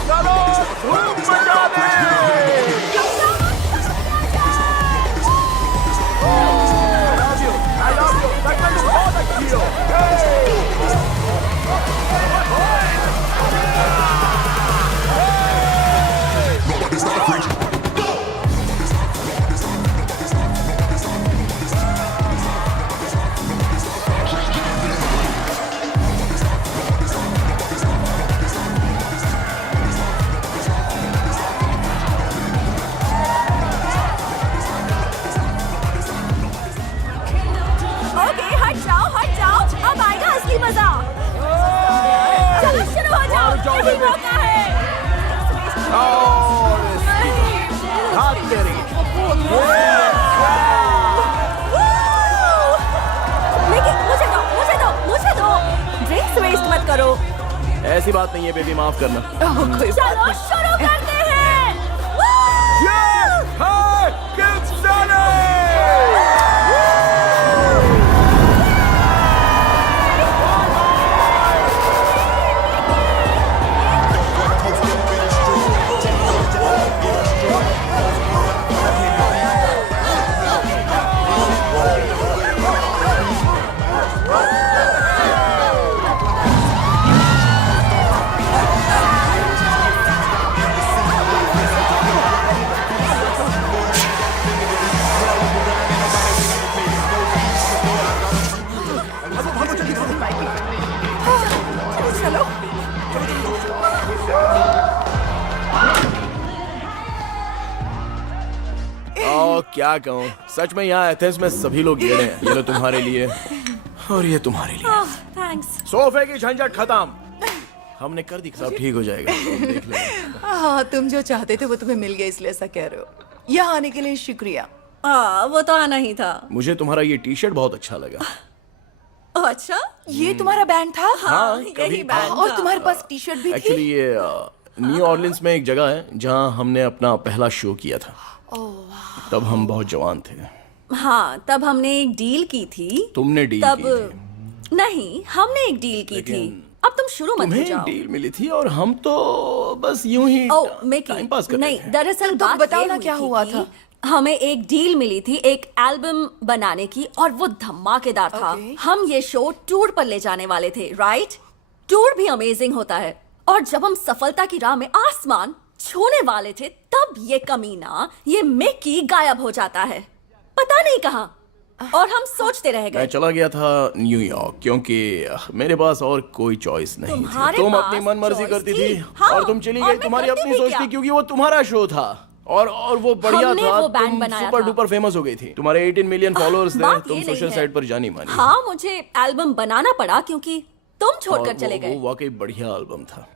चलो धूम मचा दें। I love you. सच में तुम बहुत अच्छी हो। ओके, हट जाओ, अब आएगा असली मजा। चलो शुरू हो जाओ, यही मौका है। और हाथ तेरी। लेकिन मुझे दो। ड्रिंक्स वेस्ट मत करो। ऐसी बात नहीं है बेबी, माफ करना। कोई बात चलो नहीं। शुरू करते हैं। क्या कहूँ, सच में यहाँ एथेंस में सभी लोग गेड़े हैं। ये लो तुम्हारे लिए और ये तुम्हारे लिए। थैंक्स। सोफे की झंझट खत्म, हमने कर दी, सब ठीक हो जाएगा। देख लेना। हाँ, तुम जो चाहते थे वो तुम्हें मिल गया, इसलिए ऐसा कह रहे हो। यहाँ आने के लिए शुक्रिया। वो तो आना ही था। मुझे तुम्हारा ये टी शर्ट बहुत अच्छा लगा। अच्छा, ये तुम्हारा बैंड था? हाँ, यही कभी बैंड और था। तुम्हारे पास टी शर्ट भी थी? एक्चुअली ये न्यू ऑर्लिन्स में एक जगह है जहाँ हमने अपना पहला शो किया था। तब हम बहुत जवान थे। हाँ, तब हमने एक डील की थी। तुमने डील तब की थी। नहीं, हमने एक डील की थी। अब तुम शुरू मत हो तुम्हें जाओ। डील मिली थी और हम तो बस यूं ही ओ मिकी, टाइम पास कर रहे नहीं, थे। दरअसल तुम बात बताओ ये ना हुई क्या थी हुआ कि था? हमें एक डील मिली थी एक एल्बम बनाने की और वो धमाकेदार था। Okay. हम ये शो टूर पर ले जाने वाले थे, राइट? टूर भी अमेजिंग होता है और जब हम सफलता की राह में आसमान छूने वाले थे तब ये कमीना, ये मिकी गायब हो जाता है, पता नहीं कहाँ। और हम सोचते रह मैं गए। चला गया था न्यूयॉर्क क्योंकि मेरे पास और कोई चॉइस नहीं थी। तुम्हारे तुम पास अपनी मन मर्जी choice करती थी? थी हाँ, और तुम चली और गई मैं तुम्हारी करती अपनी भी सोच क्या? थी क्योंकि वो तुम्हारा शो था और वो बढ़िया हमने था। वो बैंड तुम बनाया सुपर था। डुपर फेमस हो गई थी। तुम्हारे 18 मिलियन फॉलोअर्स थे। बात तुम ये नहीं सोशल है। साइट पर जानी मानी। हाँ, मुझे एल्बम बनाना पड़ा क्योंकि तुम और छोड़कर चले गए। वो वाकई बढ़िया एल्बम था।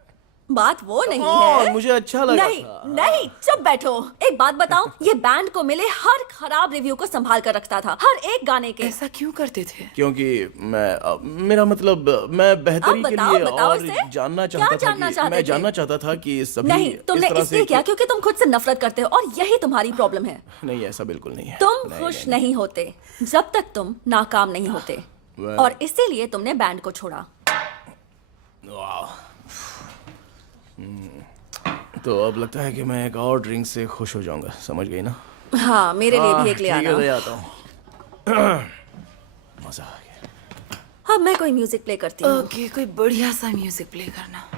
बात वो नहीं हाँ, है। मुझे अच्छा लगा नहीं, था। नहीं, चुप बैठो। एक बात बताओ, ये बैंड को मिले हर खराब रिव्यू को संभाल कर रखता था, हर एक गाने के। ऐसा क्यों करते थे? क्योंकि मेरा मतलब मैं बेहतरी अब के बताओ, लिए बताओ और इसे। जानना क्या चाहता था जानना कि चाहते मैं थे? जानना चाहता था कि सभी नहीं, तुमने इस तरह इसलिए से किया क्योंकि तुम खुद से नफरत करते हो और यही तुम्हारी प्रॉब्लम है। नहीं, ऐसा बिल्कुल नहीं है। तुम खुश नहीं होते जब तक तुम नाकाम नहीं होते और इसीलिए तुमने बैंड को छोड़ा। वाह। तो अब लगता है कि मैं एक और ड्रिंक से खुश हो जाऊंगा, समझ गई ना? हाँ, मेरे लिए भी एक ले ठीक है, ले आना। आता हूँ। मजा आ गया। अब मैं कोई म्यूजिक प्ले करती हूँ। ओके, कोई बढ़िया सा म्यूजिक प्ले करना।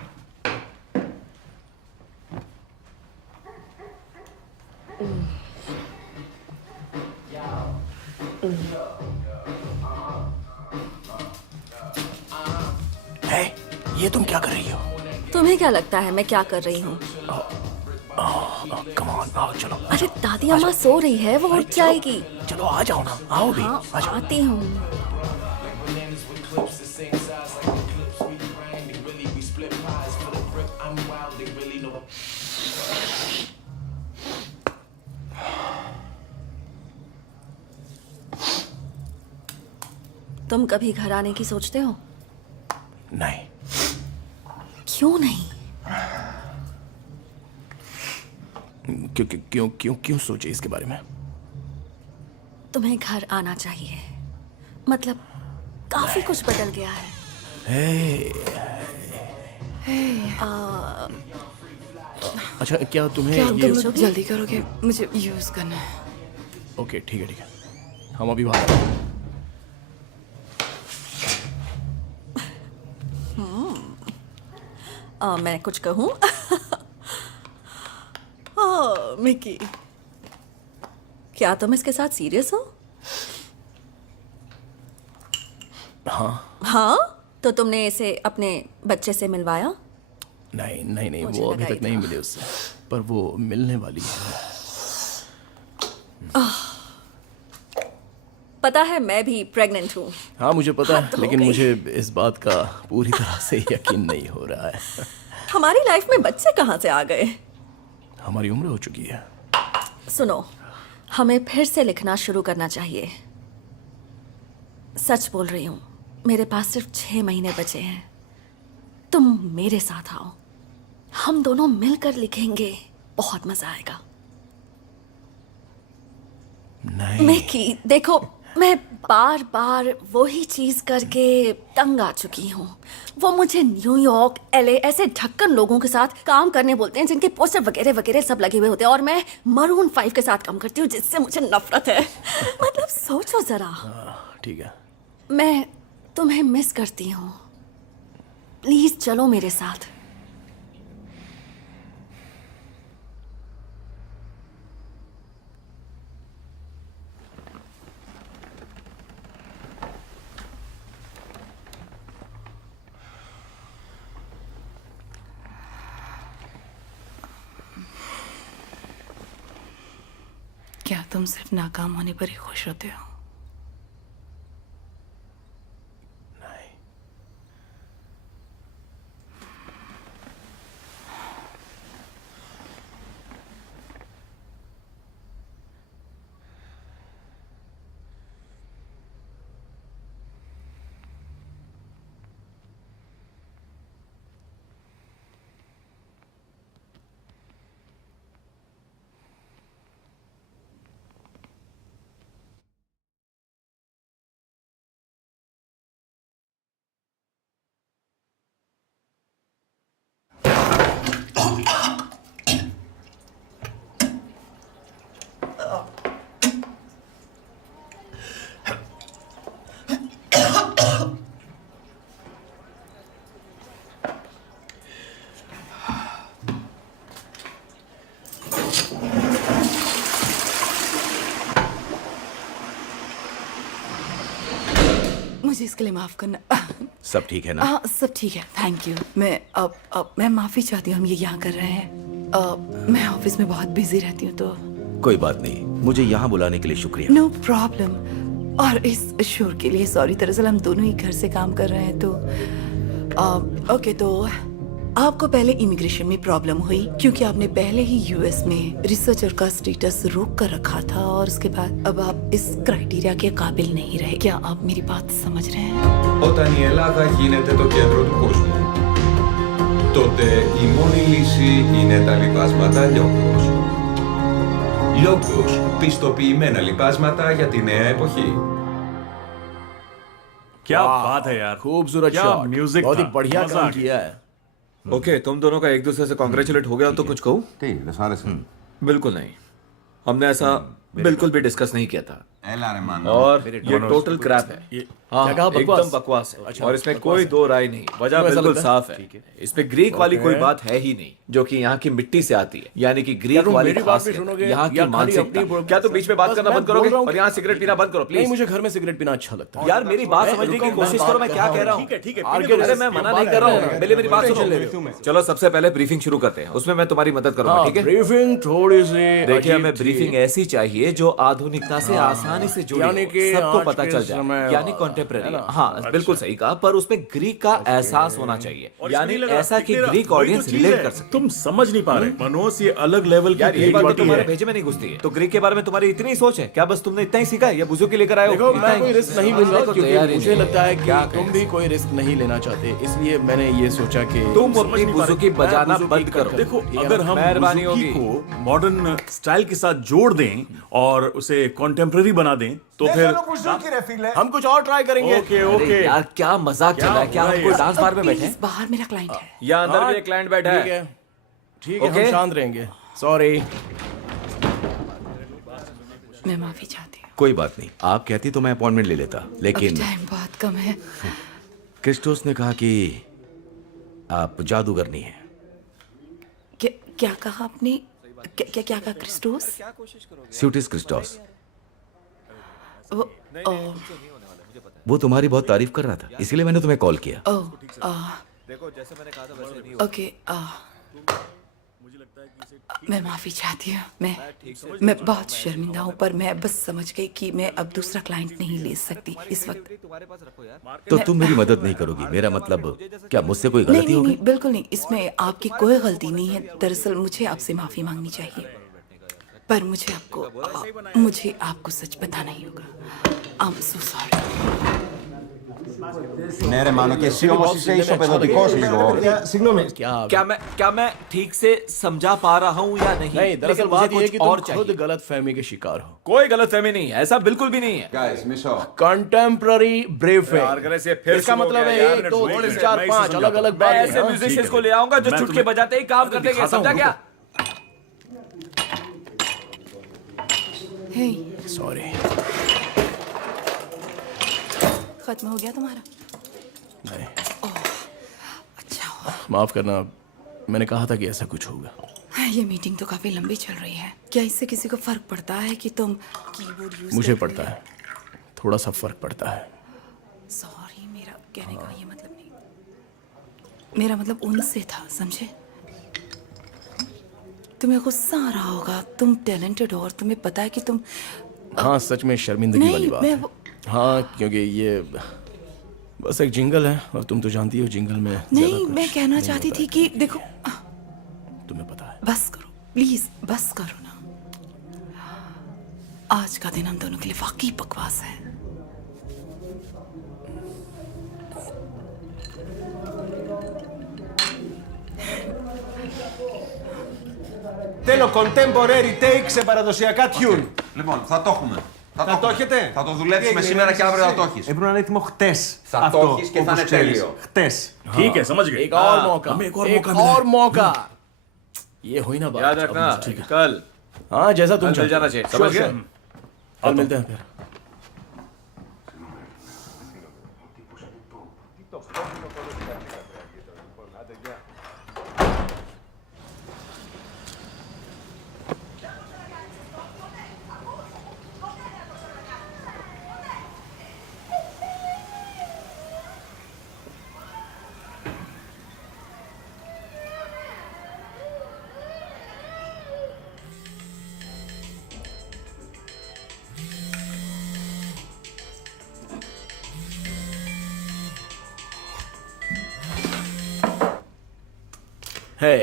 हे, ये तुम क्या कर रही हो? तुम्हें क्या लगता है मैं क्या कर रही हूँ? कम ऑन, आओ चलो। अरे दादी अम्मा सो रही है, वो उठ जाएगी। चलो आ जाओ ना, आओ भी। हाँ, आ जाओ। आती हूँ। तुम कभी घर आने की सोचते हो? नहीं, क्यों नहीं? क्यों क्यों क्यों क्यों क्यों सोचे इसके बारे में? तुम्हें घर आना चाहिए। मतलब काफी कुछ बदल गया है। अच्छा, क्या तुम्हें क्या तुम ये लोग जल्दी करोगे? मुझे यूज करना है। ओके, ठीक है ठीक है, हम अभी बाहर आते हैं। मैं कुछ कहूँ? मिकी, क्या तुम इसके साथ सीरियस हो? हाँ, तो तुमने इसे अपने बच्चे से मिलवाया? नहीं नहीं नहीं, मुझे वो अभी लगा तक ही नहीं था। मिले उससे, पर वो मिलने वाली है। पता है मैं भी प्रेग्नेंट हूँ। हाँ, मुझे पता है, हद हो लेकिन गई। मुझे इस बात का पूरी तरह से यकीन नहीं हो रहा है। हमारी लाइफ में बच्चे कहाँ से आ गए? हमारी उम्र हो चुकी है। सुनो, हमें फिर से लिखना शुरू करना चाहिए। सच बोल रही हूँ, मेरे पास सिर्फ 6 महीने बचे हैं। तुम मेरे साथ आओ, हम दोनों मिलकर लिखेंगे, बहुत मजा आएगा। नहीं, मिकी, देखो, मैं बार बार वही चीज करके तंग आ चुकी हूँ। वो मुझे न्यूयॉर्क, एलए ऐसे ढक्कन लोगों के साथ काम करने बोलते हैं जिनके पोस्टर वगैरह वगैरह सब लगे हुए होते हैं, और मैं मरून 5 के साथ काम करती हूँ जिससे मुझे नफरत है। मतलब सोचो जरा, ठीक है। मैं तुम्हें मिस करती हूँ। प्लीज चलो मेरे साथ। क्या तुम सिर्फ नाकाम होने पर ही खुश होते हो? नहीं, मुझे इसके लिए माफ करना। सब ठीक है ना? हाँ सब ठीक है, थैंक यू। मैं माफी चाहती हूँ, हम ये यहाँ कर रहे हैं। मैं ऑफिस में बहुत बिजी रहती हूँ तो। कोई बात नहीं, मुझे यहाँ बुलाने के लिए शुक्रिया। No problem. और इस शोर के लिए सॉरी। दरअसल हम दोनों ही घर से काम कर रहे हैं तो ओके। तो आपको पहले इमिग्रेशन में प्रॉब्लम हुई क्योंकि आपने पहले ही यूएस में रिसर्चर का स्टेटस रोक कर रखा था और उसके बाद अब आप इस क्राइटेरिया के काबिल नहीं रहे। क्या आप मेरी बात समझ रहे हैं? Όταν η Ελλάδα γίνεται το κέντρο του κόσμου, τότε η μόνη λύση είναι τα λιπάσματα Λιόγκος. Λιόγκος, πιστοποιημένα λιπάσματα για τη νέα εποχή. क्या बात है यार, खूबसूरत क्या शॉट, म्यूजिक बहुत ही था, बढ़िया मजा काम आ गया। किया है। ओके, तुम दोनों का एक दूसरे से कॉन्ग्रेचुलेट हो गया तो कुछ कहूँ? Τι, δεν σ' άρεσε? बिल्कुल नहीं, हमने ऐसा बिल्कुल भी डिस्कस नहीं किया था। Έλα ρε μάνα. और ये टोटल क्रैप है। हाँ, क्या कहा, बकवास? एकदम बकवास है। अच्छा, और इसमें कोई दो राय नहीं, वजह क्यों ऐसा बिल्कुल लगता है? साफ है। इसमें ग्रीक वाली कोई बात है ही नहीं जो कि यहाँ की मिट्टी से आती है, यानी कि ग्रीक तुम वाली मेरी बात भी खासियत, सुनोगे यहाँ की या खाली मानसिकता। अपनी क्या तुम बीच में बात बस करना मैं बंद करोगे बोल रहा हूँ और यहाँ सिगरेट पीना बंद करो नहीं, प्लीज? मुझे घर में सिगरेट पीना अच्छा लगता है। यार मेरी बात समझने की कोशिश करो, मैं क्या कह रहा हूँ। ठीक है, अरे मैं मना नहीं कर रहा हूँ, पहले मेरी बात सुनो। चलो सबसे पहले ब्रीफिंग शुरू करते हैं, उसमें मैं तुम्हारी मदद करूंगा, ठीक है? ब्रीफिंग थोड़ी सी देखिए, हमें अजीब थी। ब्रीफिंग ऐसी चाहिए जो आधुनिकता से आसानी से जुड़ी यानी हो, कि सबको आज पता के चल समय, जाए, यानी कॉन्टेम्पररी। है ना? हाँ बिल्कुल सही कहा, पर उसमें ग्रीक का एहसास होना चाहिए, यानी नहीं लगा, ऐसा कि तेरा ग्रीक वही ऑडियंस तो चीज रिलेट है। कर सके। तुम समझ नहीं पा रहे, मनोज ये अलग लेवल की यार ये बात तो creativity तुम्हारे है। भेजे में नहीं घुसती है। तो ग्रीक के बारे में तुम्हारी इतनी सोच है क्या? बस तुमने इतना ही सीखा है या बुजुर्ग लेकर आए हो? देखो, इतना मैं ही? कोई रिस्क नहीं लूंगा देखो, क्योंकि तैयार ही मुझे नहीं। लगता है कि क्या तुम कहें? भी कोई रिस्क नहीं लेना चाहते, इसलिए मैंने ये सोचा कि तुम समझ अपनी नहीं पा रहे। बुजुर्गी बजाना बुजुर्गी बंद करो। देखो, ठीक है अगर ना? हम मेहरबानी बुजुर्गी होगी। को मॉडर्न स्टाइल के साथ जोड़ दें और उसे कॉन्टेम्पररी बना दें तो फिर हम कुछ और ट्राई करेंगे। ओके अरे ओके। यार क्या मजाक चल रहा है? क्या हो रहा हम है कोई ये? डांस बार में बैठे हैं? प्लीज, बाहर मेरा क्लाइंट है। या अंदर हाँ, भी एक क्लाइंट बैठा ठीक है? है, ठीक है, ओके? हम शांत रहेंगे। सॉरी। मैं माफी चाहती हूँ। कोई बात नहीं, आप कहती तो मैं अपॉइंटमेंट ले लेता, अभी लेकिन टाइम बहुत कम है। क्रिस्टोस ने कहा कि आप जादूगर नहीं हैं। क्या कहा आपने? क्या कहा क्रिस्टोस? स्यूटिस क्रिस्टोस, वो वो तुम्हारी बहुत तारीफ कर रहा था, इसीलिए मैंने तुम्हें कॉल किया। ओके। मैं माफी चाहती हूँ। मैं बहुत शर्मिंदा हूँ, पर मैं बस समझ गई कि मैं अब दूसरा क्लाइंट नहीं ले सकती इस वक्त। तो तुम मेरी मदद नहीं करोगी? मेरा मतलब, क्या मुझसे कोई नहीं गलती नहीं होगी? नहीं, बिल्कुल नहीं। इसमें आपकी कोई गलती नहीं है। दरअसल मुझे आपसे माफी मांगनी चाहिए, पर मुझे आपको सच बताना ही होगा। I'm so sorry. Ναι ρε Μάνο, και εσύ όμως είσαι ισοπεδωτικός λίγο. Συγγνώμη, क्या मैं ठीक से समझा पा रहा हूँ या नहीं? नहीं, दरअसल लेकिन मुझे बात ये है कुछ कि और तुम खुद चाहिए। गलत फहमी के शिकार हो। कोई गलत फहमी नहीं है, ऐसा बिल्कुल भी नहीं है। Guys, μισό. कंटेम्प्ररी ब्रीफिंग, यार, अगर ऐसे फिर इसका शुरू हो मतलब गया है यार, 1 2 छोड़ 3 इसे, 4 मैं इसे 5 समझाता अलग अलग हूँ। मैं बातें। ऐसे हाँ? म्यूजिशियंस को ले आऊंगा जो मैं चुटके तुम्हें- बजाते ही काम कर देंगे, दिखाता समझा हूँ, क्या? हे, सॉरी। खत्म हो गया तुम्हारा? नहीं, अच्छा हुआ। माफ करना, मैंने कहा था कि ऐसा कुछ होगा। ये मीटिंग तो काफी लंबी चल रही है। क्या इससे किसी को फर्क पड़ता है कि तुम कीबोर्ड यूज मुझे पड़ता है, थोड़ा सा फर्क पड़ता है। सॉरी, मेरा कहने का ये मतलब नहीं। मेरा मतलब उनसे था, समझे? तुम्हें गुस्सा आ रहा होगा, तुम टैलेंटेड हो और तुम्हें पता है कि तुम हाँ, सच में शर्मिंदगी नहीं, वाली बात मैं है। वो- हाँ, क्योंकि ये बस एक जिंगल है और तुम तो जानती हो जिंगल में ज्यादा नहीं, कुछ मैं कहना नहीं चाहती होता थी है। कि देखो, तुम्हें पता है। बस करो प्लीज, बस करो ना। आज का दिन हम दोनों के लिए वाकई बकवास है। θέλω contemporary take σε παραδοσιακά tune. Λοιπόν, θα το έχουμε. Θα το έχετε? Θα το δουλέψουμε σήμερα και αύριο θα το έχεις. Έπρεπε να είναι έτοιμο χτες. Θα το έχεις και θα είναι τέλειο. Χτες. ठीक है, समझ गए। एक और मौका, हमें एक और एक मौका मिला और मौका। ये हुई ना बात। याद रखना, अब ठीक है। कल हाँ, जैसा तुम मिल चाहते जाना हो। चाहिए, Sure, समझ गए? sure। कल मिलते हैं फिर। है।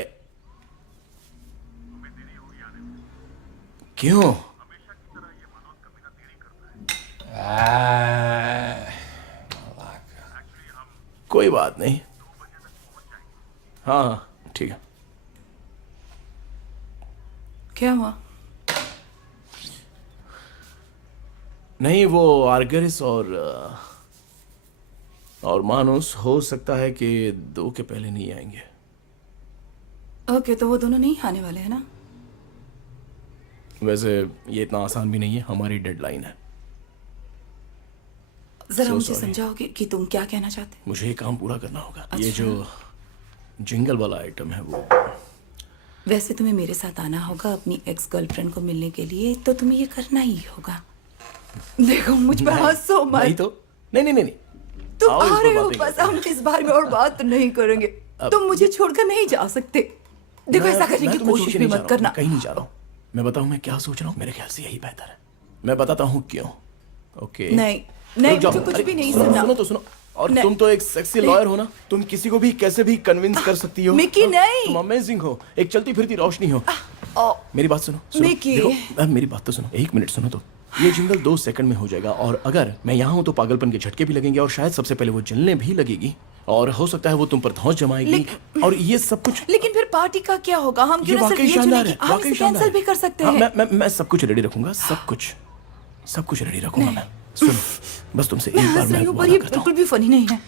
क्यों? कोई बात नहीं। हाँ हाँ ठीक है। क्या हुआ? नहीं, वो आर्गरिस और मानुस हो सकता है कि 2 के पहले नहीं आएंगे। ओके, तो वो दोनों नहीं आने वाले हैं ना? वैसे ये इतना आसान भी नहीं है, हमारी डेडलाइन है। जरा So मुझे sorry. समझाओगे कि तुम क्या कहना चाहते? मुझे ये काम पूरा करना होगा। ये अच्छा। जो जिंगल वाला आइटम है वो। वैसे तुम्हें मेरे साथ आना होगा अपनी एक्स गर्लफ्रेंड को मिलने के लिए, तो तुम्हें ये करना ही होगा। देखो मुझ पर हंसो मत। नहीं तो नहीं तुम आओ, इस आ पर रहे हो, बातें बस करते हैं। हम इस बारे में और बात नहीं करेंगे। तुम मुझे छोड़कर नहीं जा सकते। देखो ऐसा करने मैं की तुम्हें कोशिश छोड़ के भी नहीं जा मत रहा हूं, करना। मैं कहीं नहीं जा रहा हूँ। मैं बताऊँ मैं क्या सोच रहा हूँ? मेरे ख्याल से यही बेहतर है। मैं बताता हूँ क्यों। ओके नहीं नहीं, रुक जाओ। मुझे कुछ अरे, भी नहीं सुनो, सुनना। सुनो तो सुनो। और नहीं। तुम तो एक सेक्सी लॉयर हो ना, तुम किसी को भी कैसे भी कन्विंस कर सकती हो। मिकी, हाँ, नहीं। तुम अमेजिंग हो, एक चलती फिरती रोशनी हो। मेरी बात सुनो, मिकी। देखो मेरी बात तो सुनो, 1 मिनट सुनो तो। ये जिंगल 2 सेकंड में हो जाएगा, और अगर मैं यहाँ हूँ तो पागलपन के झटके भी लगेंगे, और शायद सबसे पहले वो जलने भी लगेगी, और हो सकता है वो तुम पर धौंस जमाएगी, और ये सब कुछ। लेकिन फिर पार्टी का क्या होगा? हम ये क्यों ना सिर्फ वाकई ये शानदार चुने है, कि हम वाकई इसे शानदार कैंसिल है। भी कर सकते हाँ, हैं। मैं सब कुछ रेडी रखूंगा, सब कुछ रेडी रखूंगा मैं। सुनो, बस तुमसे मैं एक बार हंस रही मैं हूँ, पर वादा ये करता हूँ। बिल्कुल भी फनी नहीं है।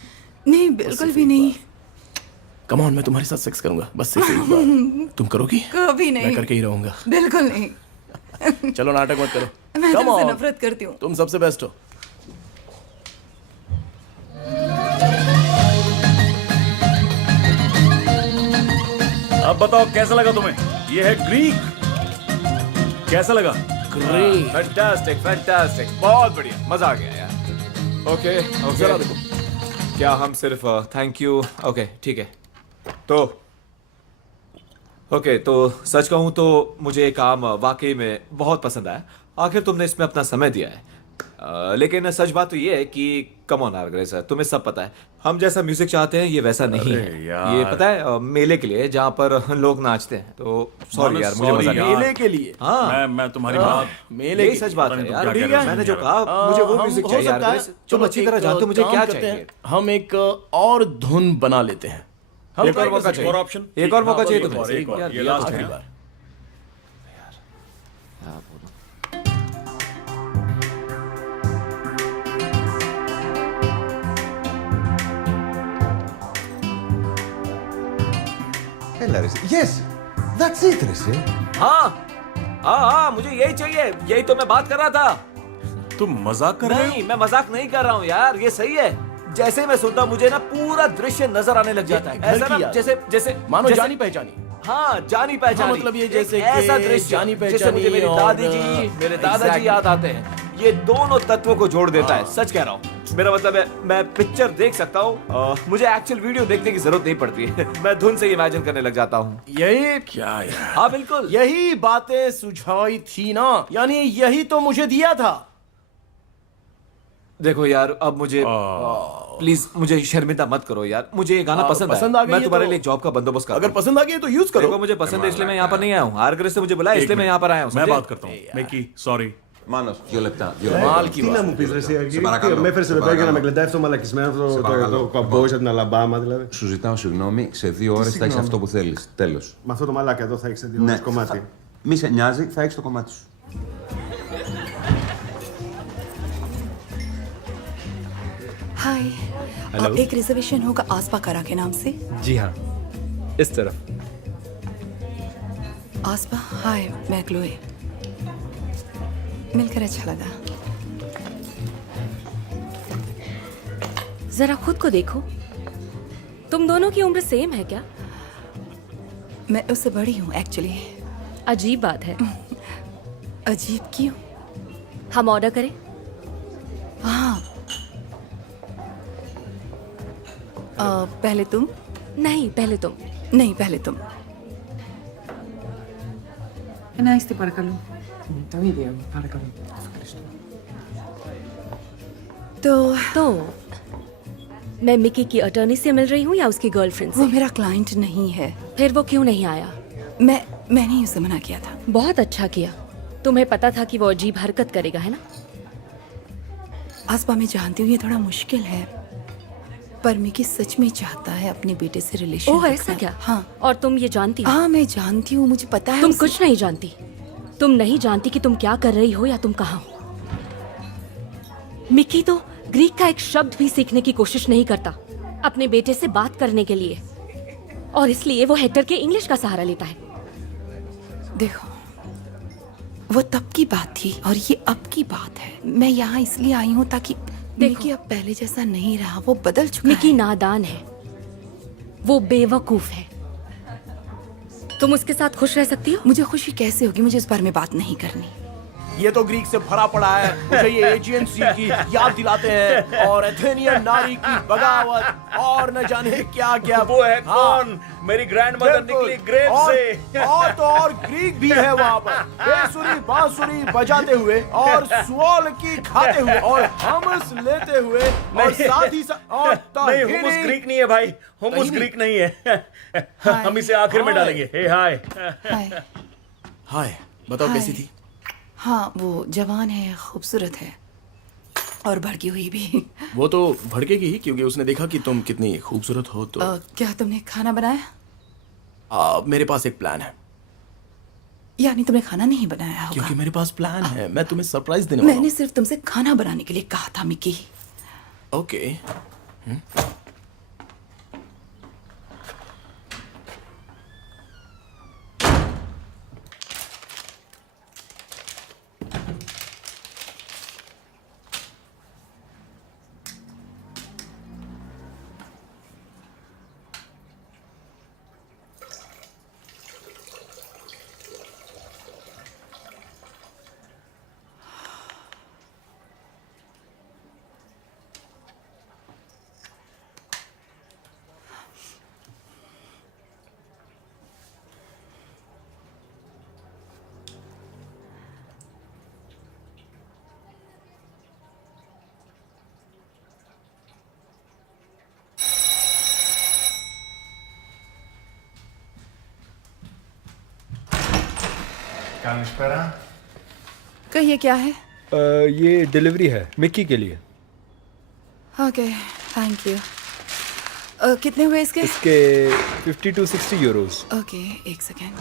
नहीं, बिल्कुल भी नहीं। कम ऑन, मैं तुम्हारे साथ सेक्स करूंगा, बस सिर्फ एक बार। तुम करोगी? कभी मैं नहीं। करके ही रहूंगा। बिल्कुल नहीं। चलो नाटक मत करो। मैं Come तुमसे on. नफरत करती हूँ। तुम सबसे बेस्ट हो। अब बताओ कैसा लगा तुम्हें? ये है ग्रीक। कैसा लगा? ग्रेट। फैंटास्टिक फैंटास्टिक, बहुत बढ़िया, मजा आ गया यार। ओके जरा ओके, देखो। क्या हम सिर्फ थैंक यू? ओके ठीक है। तो ओके, तो सच कहूं तो मुझे ये काम वाकई में बहुत पसंद आया। आखिर तुमने इसमें अपना समय दिया है। लेकिन सच बात तो ये है कि कम ऑन आर्गनाइजर, तुम्हें सब पता है हम जैसा म्यूजिक चाहते हैं ये वैसा नहीं है। यार। ये पता है मेले के लिए जहाँ पर लोग नाचते हैं। तो सॉरी यार, मुझे sorry मजा नहीं यार। मेले के लिए। हाँ मैं तुम्हारी बात मेले यही के सच बात पता है नहीं यार। तुम क्या ठीक कह है, रहे हो मैंने जो यार। कहा मुझे वो हम म्यूजिक हो चाहिए सकता है, यार। तुम अच्छी तरह जानते हो मुझे काम क्या करते हैं, चाहिए। हम एक और धुन बना लेते हैं। हम एक और try कर मौका सकते हैं। और ऑप्शन? एक और हाँ, मौका चाहिए एक तुम्हें। और, एक और, यार, ये यार, लास्ट आखिरी है। बार। Έλα ρε. Yes, that's it ρε. εσύ. हाँ हाँ, मुझे यही चाहिए, यही तो मैं बात कर रहा था। तुम मजाक कर रहे हो? नहीं, मैं मजाक नहीं कर रहा हूँ यार, ये सही है। जैसे मैं सुनता मुझे ना पूरा दृश्य नजर आने लग जाता है। घर ऐसा की ना याद। जैसे जैसे मानो जैसे- जानी पहचानी। हाँ, जानी पहचानी। हाँ, मतलब ये एक जैसे ऐसा कि दृश्य जानी जैसे पहचानी मुझे मेरी और- दादी जी, मेरे दादाजी Exactly. याद आते हैं। ये दोनों तत्वों को जोड़ देता है, सच कह रहा हूँ। मेरा मतलब है मैं पिक्चर देख सकता हूँ, मुझे एक्चुअल वीडियो देखने की जरूरत नहीं पड़ती है। मैं धुन से इमेजिन करने लग जाता हूँ। यही क्या यार? हाँ बिल्कुल। यही बातें सुझाई थी ना, यानी यही तो मुझे दिया था। देखो यार, अब मुझे प्लीज मुझे शर्मिंदा मत करो यार। मुझे ये गाना पसंद पसंद आ आया। गई मैं है तुम्हारे तो- लिए जॉब का बंदोबस्त कर अगर पसंद आ गई तो यूज करो। देखो मुझे पसंद है इसलिए मैं यहाँ पर नहीं आया हूँ। आर्गरेस से मुझे बुलाया इसलिए मैं यहाँ पर आया हूँ। मैं समझे? बात करता हूँ। Mickey, sorry. Μάνος, 2 λεπτά. 2 कमाल λεπτά. की Τι बात। να μου πεις ρε εσύ, Αργύρη, παρακαλώ, με έφερες σε εδώ πέρα για να με παρακαλώ. κλεντάει αυτό το μαλακισμένο, Σε το παρακαλώ. καμπόι από την Αλαμπάμα δηλαδή. Σου ζητάω συγγνώμη, σε 2 ώρες θα έχεις αυτό που θέλεις. Τέλος. Με αυτό το μαλάκα εδώ θα έχεις 2 ώρες κομμάτι. Μη σε νοιάζει, θα έχεις το κομμάτι σου. हाय। एक रिजर्वेशन होगा आसपा करा के नाम से। जी हाँ, इस तरफ। आसपा, हाय, मैं क्लोए। मिलकर अच्छा लगा। जरा खुद को देखो, तुम दोनों की उम्र सेम है क्या? मैं उससे बड़ी हूँ एक्चुअली। अजीब बात है। अजीब क्यों? हम ऑर्डर करें? हाँ। पहले तुम? नहीं, पहले तुम। नहीं, पहले तुम। Ένα είστε παρακαλώ. Το ίδιο, παρακαλώ. तो मैं मिकी की अटॉर्नी से मिल रही हूँ या उसकी गर्लफ्रेंड वो से? मेरा क्लाइंट नहीं है। फिर वो क्यों नहीं आया? मैंने उसे मना किया था। बहुत अच्छा किया। तुम्हें पता था कि वो अजीब हरकत करेगा, है ना? आसपा मैं जानती हूँ ये थोड़ा मुश्किल है, पर मिकी सच में चाहता है अपने बेटे से रिलेशन। ओह, ऐसा क्या? हाँ। और तुम ये जानती हो? हाँ, मैं जानती हूँ, मुझे पता है। तुम कुछ नहीं जानती। तुम नहीं जानती कि तुम क्या कर रही हो या तुम कहाँ हो। मिकी तो ग्रीक का एक शब्द भी सीखने की कोशिश नहीं करता अपने बेटे से बात करने के लिए, और इसलिए वो हेक्टर के इंग्लिश का सहारा लेता है। देखो, वो तब की बात थी और ये अब की बात है। मैं यहाँ इसलिए आई हूँ ताकि मिकी अब पहले जैसा नहीं रहा, वो बदल चुका है। मिकी नादान है, वो बेवकूफ है। तुम उसके साथ खुश रह सकती हो? मुझे खुशी कैसे होगी? मुझे इस बारे में बात नहीं करनी। ये तो ग्रीक से भरा पड़ा है। मुझे ये एजियन सी की याद दिलाते हैं, और एथेनियन नारी की बगावत, और न जाने क्या क्या। वो है कौन? मेरी ग्रैंडमदर निकली ग्रेव से। और तो और ग्रीक भी है वहाँ पर, बेसुरी बांसुरी बजाते हुए और स्वाल की खाते हुए और हमस लेते हुए, और साथ ही साथ और नहीं, हुमस ग्रीक नहीं है भाई, हुमस ग्रीक नहीं है। हम इसे आखिर में डालेंगे। हे हाय। हाय, बताओ कैसी थी? हाँ, वो जवान है, खूबसूरत है और भड़की हुई भी। वो तो भड़केगी ही, क्योंकि उसने देखा कि तुम कितनी खूबसूरत हो। तो क्या तुमने खाना बनाया? मेरे पास एक प्लान है। यानी तुमने खाना नहीं बनाया होगा? क्योंकि मेरे पास प्लान है, मैं तुम्हें सरप्राइज देने वाला हूँ। मैंने सिर्फ तुमसे खाना बनाने के लिए कहा था मिकी। ओके। कहिए, क्या है? ये डिलीवरी है मिक्की के लिए। Okay, thank you. कितने हुए इसके? इसके 50 to 60 यूरोस। ओके, एक सेकेंड।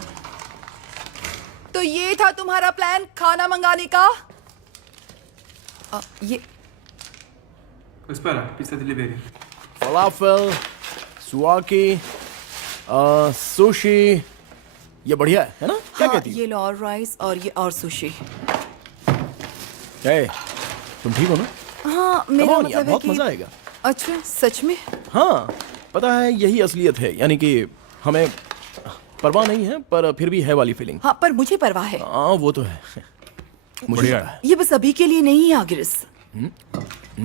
तो ये था तुम्हारा प्लान खाना मंगाने का? ये फलाफल, सुआकी, सुशी, ये बढ़िया है ना? क्या हाँ, कहती है? ये लो और राइस और ये और सुशी। ए, तुम ठीक हो ना? हाँ, मेरा Come on यार, मतलब है बहुत कि मजा आएगा। अच्छा, सच में? हाँ, पता है यही असलियत है, यानी कि हमें परवाह नहीं है, पर फिर भी है वाली फीलिंग। हाँ, पर मुझे परवाह है। हाँ, वो तो है। मुझे पता है। ये बस अभी के लिए नहीं है आगिरिस।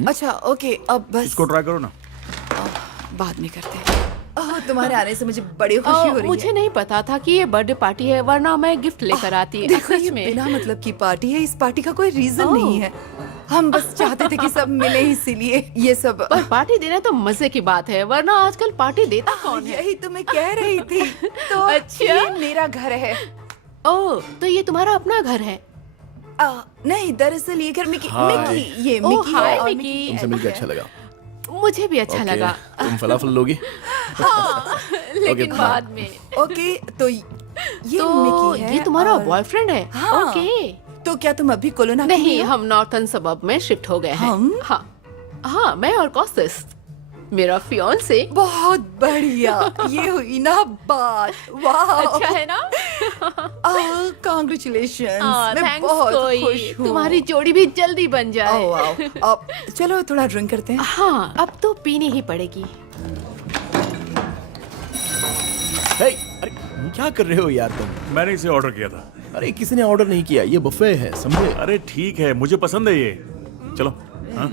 अच्छा, ओके, अब बस इसको ट्राई करो ना। बाद में करते हैं। तुम्हारे आने से मुझे बड़ी खुशी हो रही है। मुझे नहीं पता था कि ये बर्थडे पार्टी है, वरना मैं गिफ्ट लेकर आती। देखो, सच ये में बिना मतलब की पार्टी है, इस पार्टी का कोई रीजन नहीं है। हम बस चाहते थे कि सब मिले, इसीलिए ये सब। पर पार्टी देना तो मजे की बात है, वरना आजकल पार्टी देता कौन है? यही तो मैं कह रही थी। तो अच्छा, ये मेरा घर है। ओह, तो ये तुम्हारा अपना घर है? नहीं, दरअसल ये घर मिकी, ये ओह, मिकी हाय और मिकी। तुमसे मिलकर अच्छा लगा। मुझे भी अच्छा ओके, लगा। तुम फलाफल लोगी? हाँ, लेकिन Okay, बाद में। ओके, तो ये तो मिकी है। ये तुम्हारा और- बॉयफ्रेंड है? हाँ। ओके। तो क्या तुम अभी कोलोना की नहीं, हो? हम नॉर्थन सबब में शिफ्ट हो गए हैं। हम? हाँ, हाँ, मैं और कॉस्टस, मेरा फियांसे। बहुत बढ़िया, ये हुई ना बात। वाह, अच्छा है ना? कांग्रेचुलेशन। मैं थैंक्स बहुत कोई, खुश हूँ। तुम्हारी जोड़ी भी जल्दी बन जाए। ओह, वाओ। अब चलो थोड़ा ड्रिंक करते हैं। हाँ, अब तो पीनी ही पड़ेगी। हे, अरे क्या कर रहे हो यार तुम? मैंने इसे ऑर्डर किया था। अरे किसी ने ऑर्डर नहीं किया, ये बफे है, समझे? अरे ठीक है, मुझे पसंद है ये। चलो। हाँ?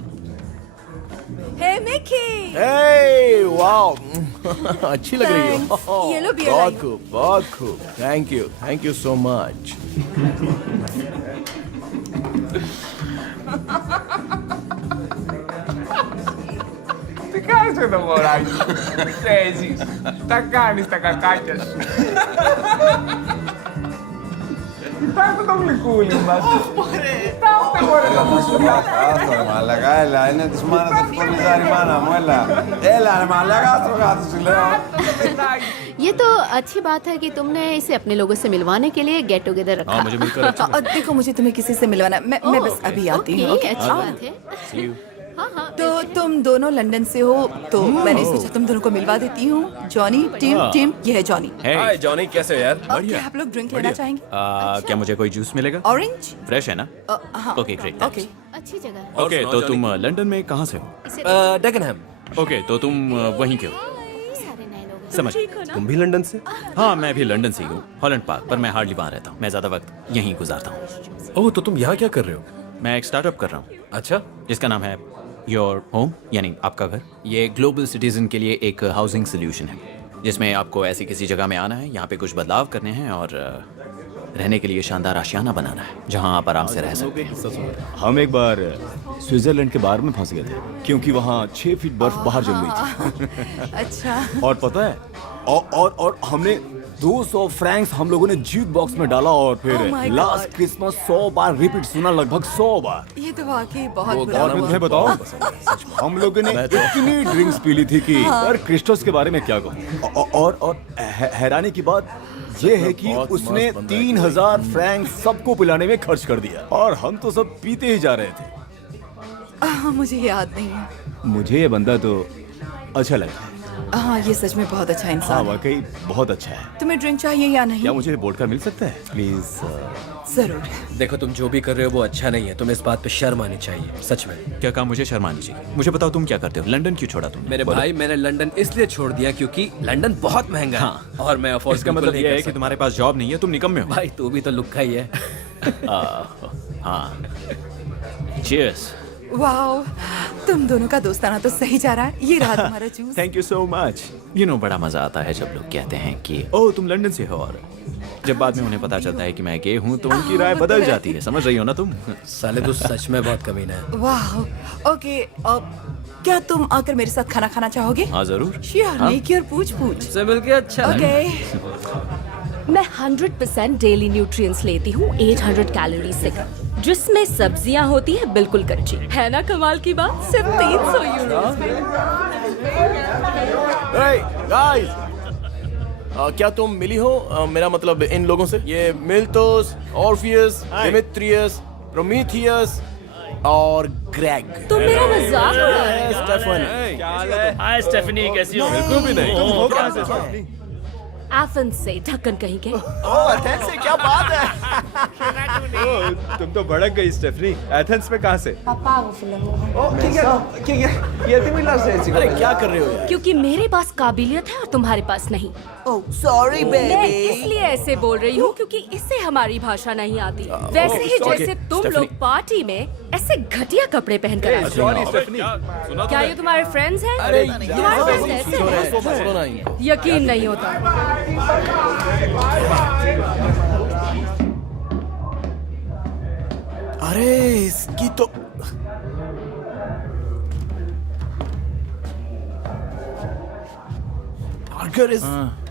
हे मिकी। हे, वाओ, अच्छी लग रही हो। Thanks. ये लो beer बहुत लाई। खूब, बहुत खूब। Thank you so much. Because εδώ μωράκι. Παίζεις. Τα κάνεις τα κακάκια σου. Κοιτάξτε το γλυκούλι μας. Κοιτάξτε μωρέ το γλυκούλι. Άστο ρε μαλάκα, έλα, είναι της μάνας του φωνιζάρι μάνα μου, έλα. Έλα ρε μαλάκα, άστο κάτω σου λέω. ये तो अच्छी बात है कि तुमने इसे अपने लोगों से मिलवाने के लिए गेट टुगेदर रखा। मुझे मिलकर अच्छा देखो मुझे तुम्हें किसी से मिलवाना है। मैं बस अभी आती हूँ। ओके, अच्छी बात है। हाँ, तो तुम दोनों लंदन से हो तो मैंने सोचा तुम दोनों को मिलवा देती हूँ। जॉनी, टिम, ये है जॉनी। हाय जॉनी, कैसे हो यार? क्या आप लोग ड्रिंक लेना चाहेंगे? क्या मुझे कोई जूस मिलेगा? ऑरेंज? फ्रेश है ना? हाँ। Okay great. ओके। अच्छी जगह। ओके, तो तुम लंदन में कहाँ से हो? डेकनहैम। ओके, तो तुम वहीं के हो? समझ। तुम भी लंदन से? हाँ, मैं भी लंदन से ही हूँ, हॉलैंड पार्क, पर मैं हार्डली वहाँ रहता हूँ। मैं ज्यादा वक्त यहीं गुजारता हूँ। ओह, तो तुम यहाँ क्या कर रहे हो? मैं एक स्टार्टअप कर रहा हूँ। अच्छा। जिसका नाम है योर होम, यानी आपका घर। ये ग्लोबल सिटीजन के लिए एक हाउसिंग सोल्यूशन है, जिसमें आपको ऐसी किसी जगह में आना है, यहाँ पे कुछ बदलाव करने हैं और रहने के लिए शानदार आशियाना बनाना है, जहाँ आप आराम से रह सकते हैं। हम एक बार स्विट्जरलैंड के बाहर में फंस गए थे क्योंकि वहाँ 6 फीट बर्फ बाहर जम गई थी। अच्छा। और पता है और हमने 200 फ्रैंक्स हम लोगों ने ज्यूक बॉक्स में डाला और फिर Oh my last God. Christmas 100 bar repeat सुना, लगभग 100 बार। ये तो वाकई बहुत बुरा और मैं हुआ। तुम्हें बताऊं, हम लोगों ने इतनी ड्रिंक्स पी ली थी कि यार क्रिस्टोस के बारे में क्या कहूं। और हैरानी की बात ये है कि उसने 3000 फ्रैंक सबको पिलाने में खर्च कर दिया और हम तो सब पीते ही जा रहे थे। मुझे याद नहीं है। मुझे ये बंदा तो अच्छा लगा। हाँ, ये सच में बहुत अच्छा हाँ, इंसान है। वाकई बहुत अच्छा है। तुम्हें ड्रिंक चाहिए या नहीं? क्या मुझे वोडका मिल सकता है प्लीज? जरूर। देखो, तुम जो भी कर रहे हो वो अच्छा नहीं है। तुम्हें इस बात पे शर्म आनी चाहिए, सच में। क्या काम मुझे शर्मानी चाहिए? मुझे बताओ तुम क्या करते हो? लंदन क्यों छोड़ा तुमने? मेरे भाई, मैंने लंदन इसलिए छोड़ दिया क्योंकि लंदन बहुत महंगा है और मैं अफोर्ड इसका मतलब ये है कि तुम्हारे पास जॉब नहीं है, तुम निकम्मे हो। भाई तू भी तो लुक्का ही है। हाँ। Cheers. वाओ, तुम दोनों का दोस्ताना तो सही जा रहा है। ये रहा तुम्हारा juice. Thank you so much. You know, बड़ा मजा आता है जब लोग कहते हैं कि ओह तुम लंदन से हो, और जब बाद में उन्हें पता चलता है कि मैं गे हूँ तो उनकी राय बदल जाती है। समझ रही हो ना तुम? साले तू सच में बहुत कमीना है। वाह, ओके। अब क्या तुम आकर मेरे साथ खाना खाना चाहोगे? हाँ जरूर। श्योर, नेकी और पूछ पूछ। से मिलके अच्छा ओके। मैं 100% डेली न्यूट्रिएंट्स लेती हूँ 800 कैलोरीज से कम, जिसमें सब्जियां होती है बिल्कुल कच्ची। है ना कमाल की बात? सिर्फ 300 यूरो में। Hey, guys! क्या तुम मिली हो? मेरा मतलब इन लोगों से। ये मिल्टोस, ऑर्फियस, डिमित्रियस, प्रोमीथियस और ग्रेग। तुम मेरा मजाक उड़ा रहे हो? स्टेफन। हाय स्टेफनी, कैसी हो? बिल्कुल भी नहीं। एथेंस से, ढक्कन कहीं के। एथेंस से क्या बात है? तुम तो भड़क गई स्टेफनी। एथेंस में कहाँ से? अरे क्या कर रहे हो यार? क्योंकि मेरे पास काबिलियत है और तुम्हारे पास नहीं। ओह, सॉरी मैं बेबी। इसलिए ऐसे बोल रही हूँ क्योंकि इससे हमारी भाषा नहीं आती। वैसे ही जैसे तुम लोग पार्टी में ऐसे घटिया कपड़े पहनकर आते हो। क्या ये तुम्हारे फ्रेंड्स हैं? तुम्हारे फ्रेंड्स ऐसे हैं? यकीन नहीं होता। अरे इसकी तो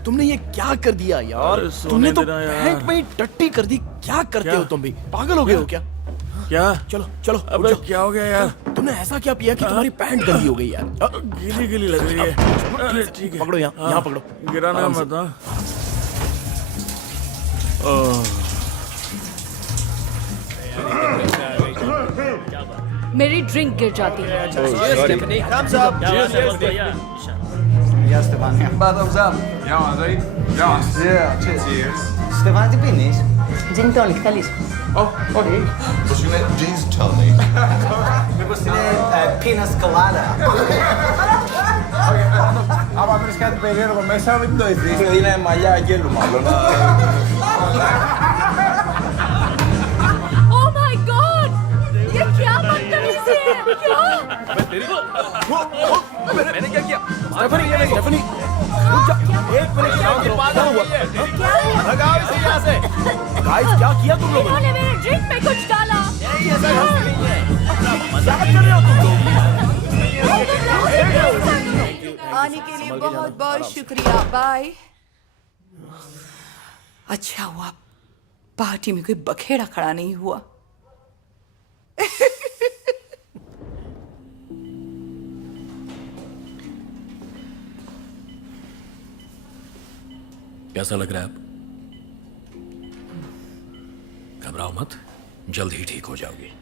तुमने ये क्या कर दिया यार? तुमने तो पैंट में ही टट्टी कर दी। क्या करते हो तुम भी? पागल हो गए हो क्या? क्या? चलो चलो, अबे क्या हो गया यार? तुमने ऐसा क्या पिया कि तुम्हारी पैंट गंदी हो गई यार? गीली गीली लग रही है। अरे ठीक है, पकड़ो यहाँ, यहाँ पकड़ो। गिराना आराम से। मत। हाँ। मेरी ड्रिंक गिर जाती है। Γεια Στεφάνια. Bottoms up. Γεια μας, ζωή. Γεια μας. Cheers. Στεφάνια, τι πίνεις? Gin tonic, θέλεις? Όχι. Πώς είναι jeans tonic. Μήπως είναι πίνας κολάτα? Άμα βρεις κάτι περίεργο μέσα, μην το ηθείς. Είναι μαλλιά αγγέλου μάλλον. Oh my God! ये क्या बदतमीजी है? क्या? मैंने क्या किया? स्टेफनी, रुक जा। एक मिनट शांत रहो। क्या हुआ? भगाओ इसे यहाँ से। गाइस, क्या किया तुम लोगों ने? इन्होंने मेरे ड्रिंक में कुछ डाला। ऐसा नहीं है। क्या कर रहे हो तुम लोग? आने के लिए बहुत बहुत शुक्रिया। बाय। अच्छा हुआ पार्टी में कोई बखेड़ा खड़ा नहीं हुआ। कैसा लग रहा है अब? घबराओ मत, जल्द ही ठीक हो जाओगी।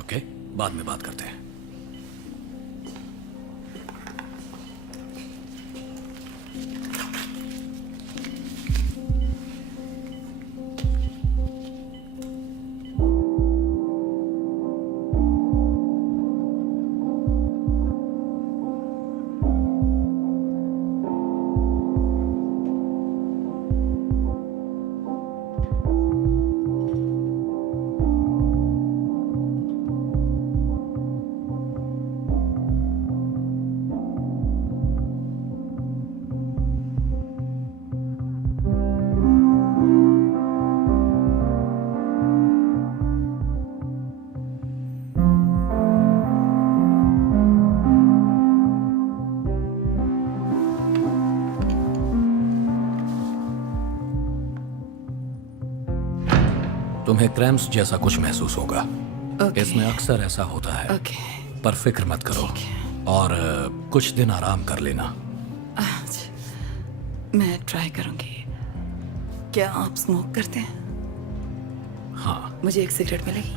ओके, बाद में बात करते हैं। तुम्हें क्रैम्प्स जैसा कुछ महसूस होगा। इसमें अक्सर ऐसा होता है। पर फिक्र मत करो और कुछ दिन आराम कर लेना। मैं ट्राई करूंगी। क्या आप स्मोक करते हैं? हाँ। मुझे एक सिगरेट मिलेगी?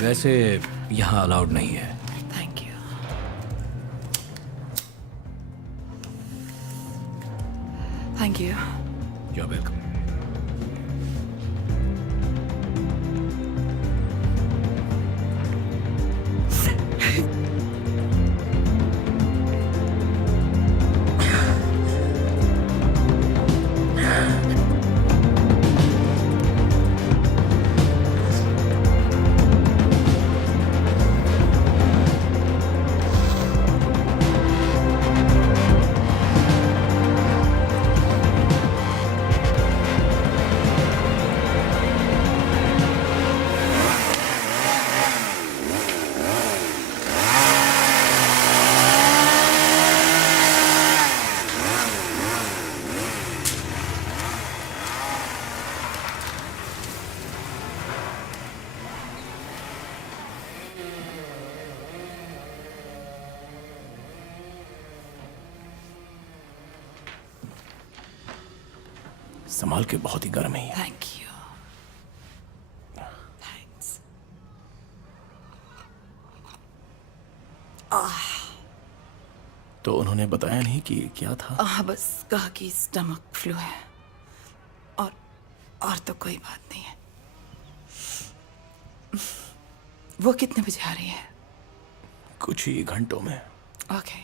वैसे यहाँ अलाउड नहीं है। Thank you. Thank you. You are welcome. संभाल के, बहुत ही गर्म है। Thank you. थैंक्स। तो उन्होंने बताया नहीं कि क्या था? बस कहा कि स्टमक फ्लू है और तो कोई बात नहीं है। वो कितने बजे आ रही है? कुछ ही घंटों में। ओके,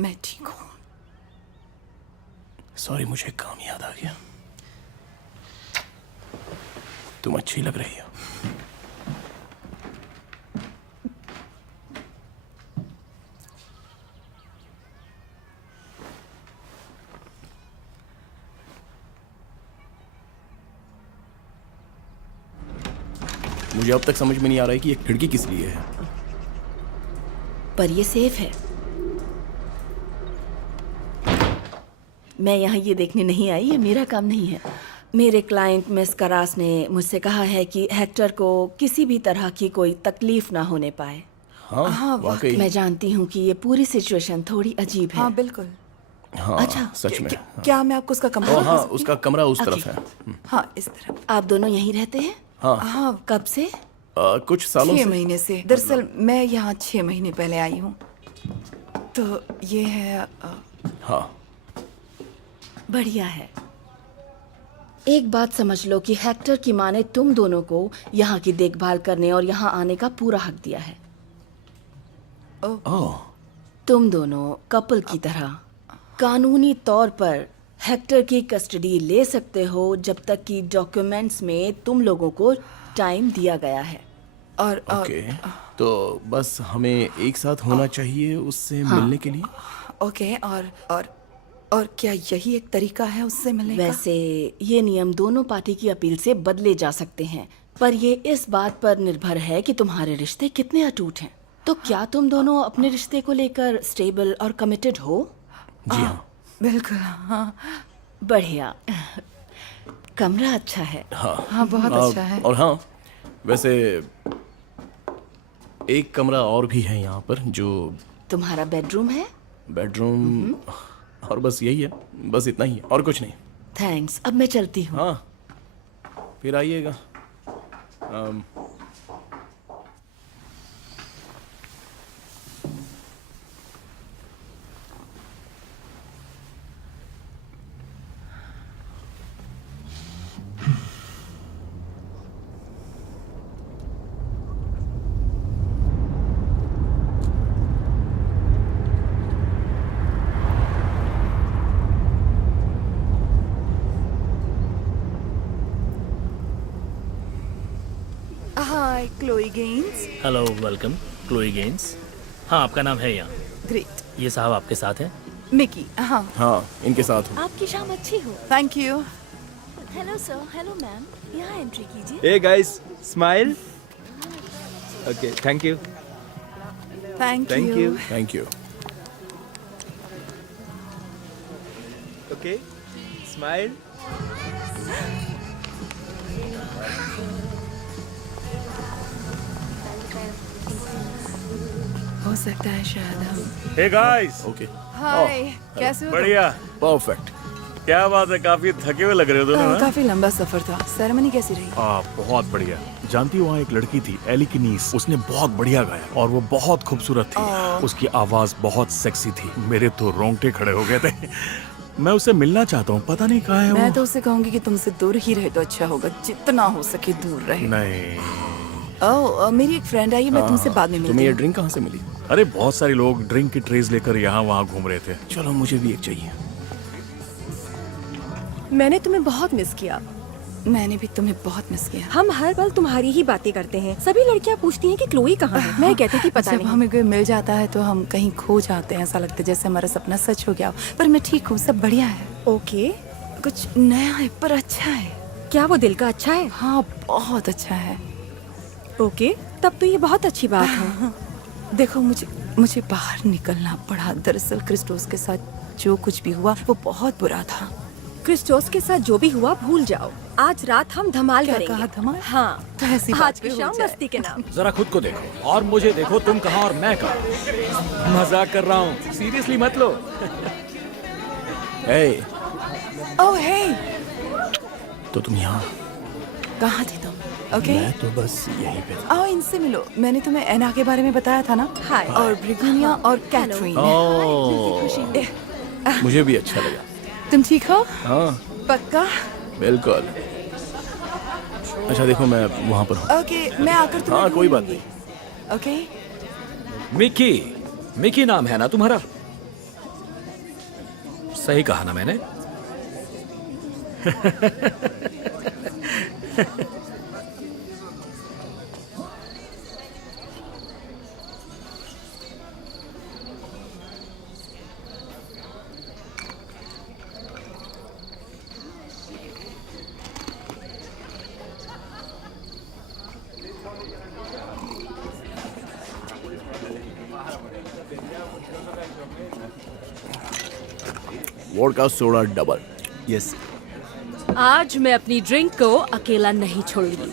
मैं ठीक हूँ। सॉरी, मुझे काम याद आ गया। तुम अच्छी लग रही हो। मुझे अब तक समझ में नहीं आ रहा है कि ये खिड़की किस लिए है। पर ये सेफ है। मैं यहाँ ये देखने नहीं आई, ये मेरा काम नहीं है। मेरे क्लाइंट मिस करास ने मुझसे कहा है कि हेक्टर को किसी भी तरह की कोई तकलीफ ना होने पाए। हाँ, वाकई। मैं जानती हूँ कि ये पूरी सिचुएशन थोड़ी अजीब है। हाँ बिल्कुल। हाँ, अच्छा, सच में। क्या मैं आपको उसका कमरा दिखा हाँ, सकती हूँ? उसका कमरा उस तरफ है। हाँ, इस तरफ। आप दोनों यहीं रहते हैं? हाँ। कब से? कुछ सालों 6 से। महीने से। दरअसल मैं यहाँ 6 महीने पहले आई हूँ। तो ये है हाँ, बढ़िया है। एक बात समझ लो कि हेक्टर की माँ ने तुम दोनों को यहाँ की देखभाल करने और यहाँ आने का पूरा हक दिया है। तुम दोनों कपल की तरह कानूनी तौर पर हेक्टर की कस्टडी ले सकते हो जब तक कि डॉक्यूमेंट्स में तुम लोगों को टाइम दिया गया है। और ओके, तो बस हमें एक साथ होना चाहिए उससे मिलने के लिए। ओके, और क्या यही एक तरीका है उससे मिलने का? वैसे ये नियम दोनों पार्टी की अपील से बदले जा सकते हैं, पर ये इस बात पर निर्भर है कि तुम्हारे रिश्ते कितने अटूट हैं। तो क्या तुम दोनों अपने रिश्ते को लेकर स्टेबल और कमिटेड हो? जी हाँ। बिल्कुल हाँ। बढ़िया। कमरा अच्छा है। हाँ बहुत अच्छा है। और हाँ, वैसे एक कमरा और भी है यहाँ पर जो तुम्हारा बेडरूम है? बेडरूम, और बस यही है, बस इतना ही है और कुछ नहीं। थैंक्स, अब मैं चलती हूँ। हाँ, फिर आइएगा। Hi Chloe Gaines. Hello, welcome Chloe Gaines. हाँ, आपका नाम है यहाँ। ग्रेट। ये साहब आपके साथ हैं? मिकी। हाँ हाँ, इनके साथ हूँ। आपकी शाम अच्छी हो। Thank you. Hello sir, hello ma'am, यहाँ एंट्री कीजिए। Hey guys, smile. Okay, thank you. Thank Thank you. you. Thank you. Okay, smile. हो सकता है शायद हम। Hey guys. ओके। हाय, कैसे हो तुम? बढ़िया। परफेक्ट। क्या बात है, काफी थके हुए लग रहे हो दोनों। काफी लंबा सफर था। सेरेमनी कैसी रही? बहुत बढ़िया। जानती हो, वहाँ एक लड़की थी, एली की नीस। उसने बहुत बढ़िया गाया और वो बहुत खूबसूरत थी। उसकी आवाज बहुत सेक्सी थी। मेरे तो रोंगटे खड़े हो गए थे। मैं उससे मिलना चाहता हूँ, पता नहीं कहाँ है मैं वो। तो उसे कहूंगी कि तुमसे दूर ही रहे तो अच्छा होगा, जितना हो सके दूर रहे। नहीं। ओह, मेरी एक फ्रेंड आई है, मैं तुमसे बाद में मिलती तुम्हें ये हूँ। ड्रिंक कहाँ से मिली? अरे बहुत सारे लोग ड्रिंक की ट्रेज लेकर यहाँ वहाँ घूम रहे थे। चलो, मुझे भी एक चाहिए। मैंने तुम्हें बहुत मिस किया। मैंने भी तुम्हें बहुत मिस किया। हम हर पल तुम्हारी ही बातें करते हैं। सभी लड़कियां पूछती हैं कि क्लोई कहाँ है। मैं कहती थी पता जब नहीं। हमें कोई मिल जाता है तो हम कहीं खो जाते हैं, ऐसा लगता है जैसे हमारा सपना सच हो गया हो। पर मैं ठीक हूँ, सब बढ़िया है। ओके, कुछ नया है पर अच्छा है। क्या वो दिल का अच्छा है? हाँ, बहुत अच्छा है। ओके, तब तो ये बहुत अच्छी बात है। देखो, मुझे बाहर निकलना पड़ा। दरअसल क्रिस्टोस के साथ जो कुछ भी हुआ वो बहुत बुरा था। क्रिस्टोस के साथ जो भी हुआ भूल जाओ। आज रात हम धमाल क्या करेंगे। कहा, धमाल? हाँ, तो ऐसी बात आज भी की हो शाम जाए। मस्ती के नाम। जरा खुद को देखो और मुझे देखो, तुम कहाँ और मैं कहाँ। मजाक कर रहा हूँ, सीरियसली मत लो। हे, ओह हे, तो तुम यहाँ? कहाँ थी तुम? ओके, मैं तो बस यहीं पे था। आओ इनसे मिलो। मैंने तुम्हें एना के बारे में बताया था ना? हाय। और ब्रिगेनिया और कैथरीन। ओह, मुझे भी अच्छा लगा। तुम ठीक हो? हाँ, पक्का? बिल्कुल। अच्छा देखो, मैं वहाँ पर हूँ। ओके, मैं आकर तुम्हें हाँ, कोई बात ढूंढूंगी। ओके। मिकी नाम है ना तुम्हारा? सही कहा ना मैंने? Vodka soda double. Yes. आज मैं अपनी ड्रिंक को अकेला नहीं छोड़ूंगी।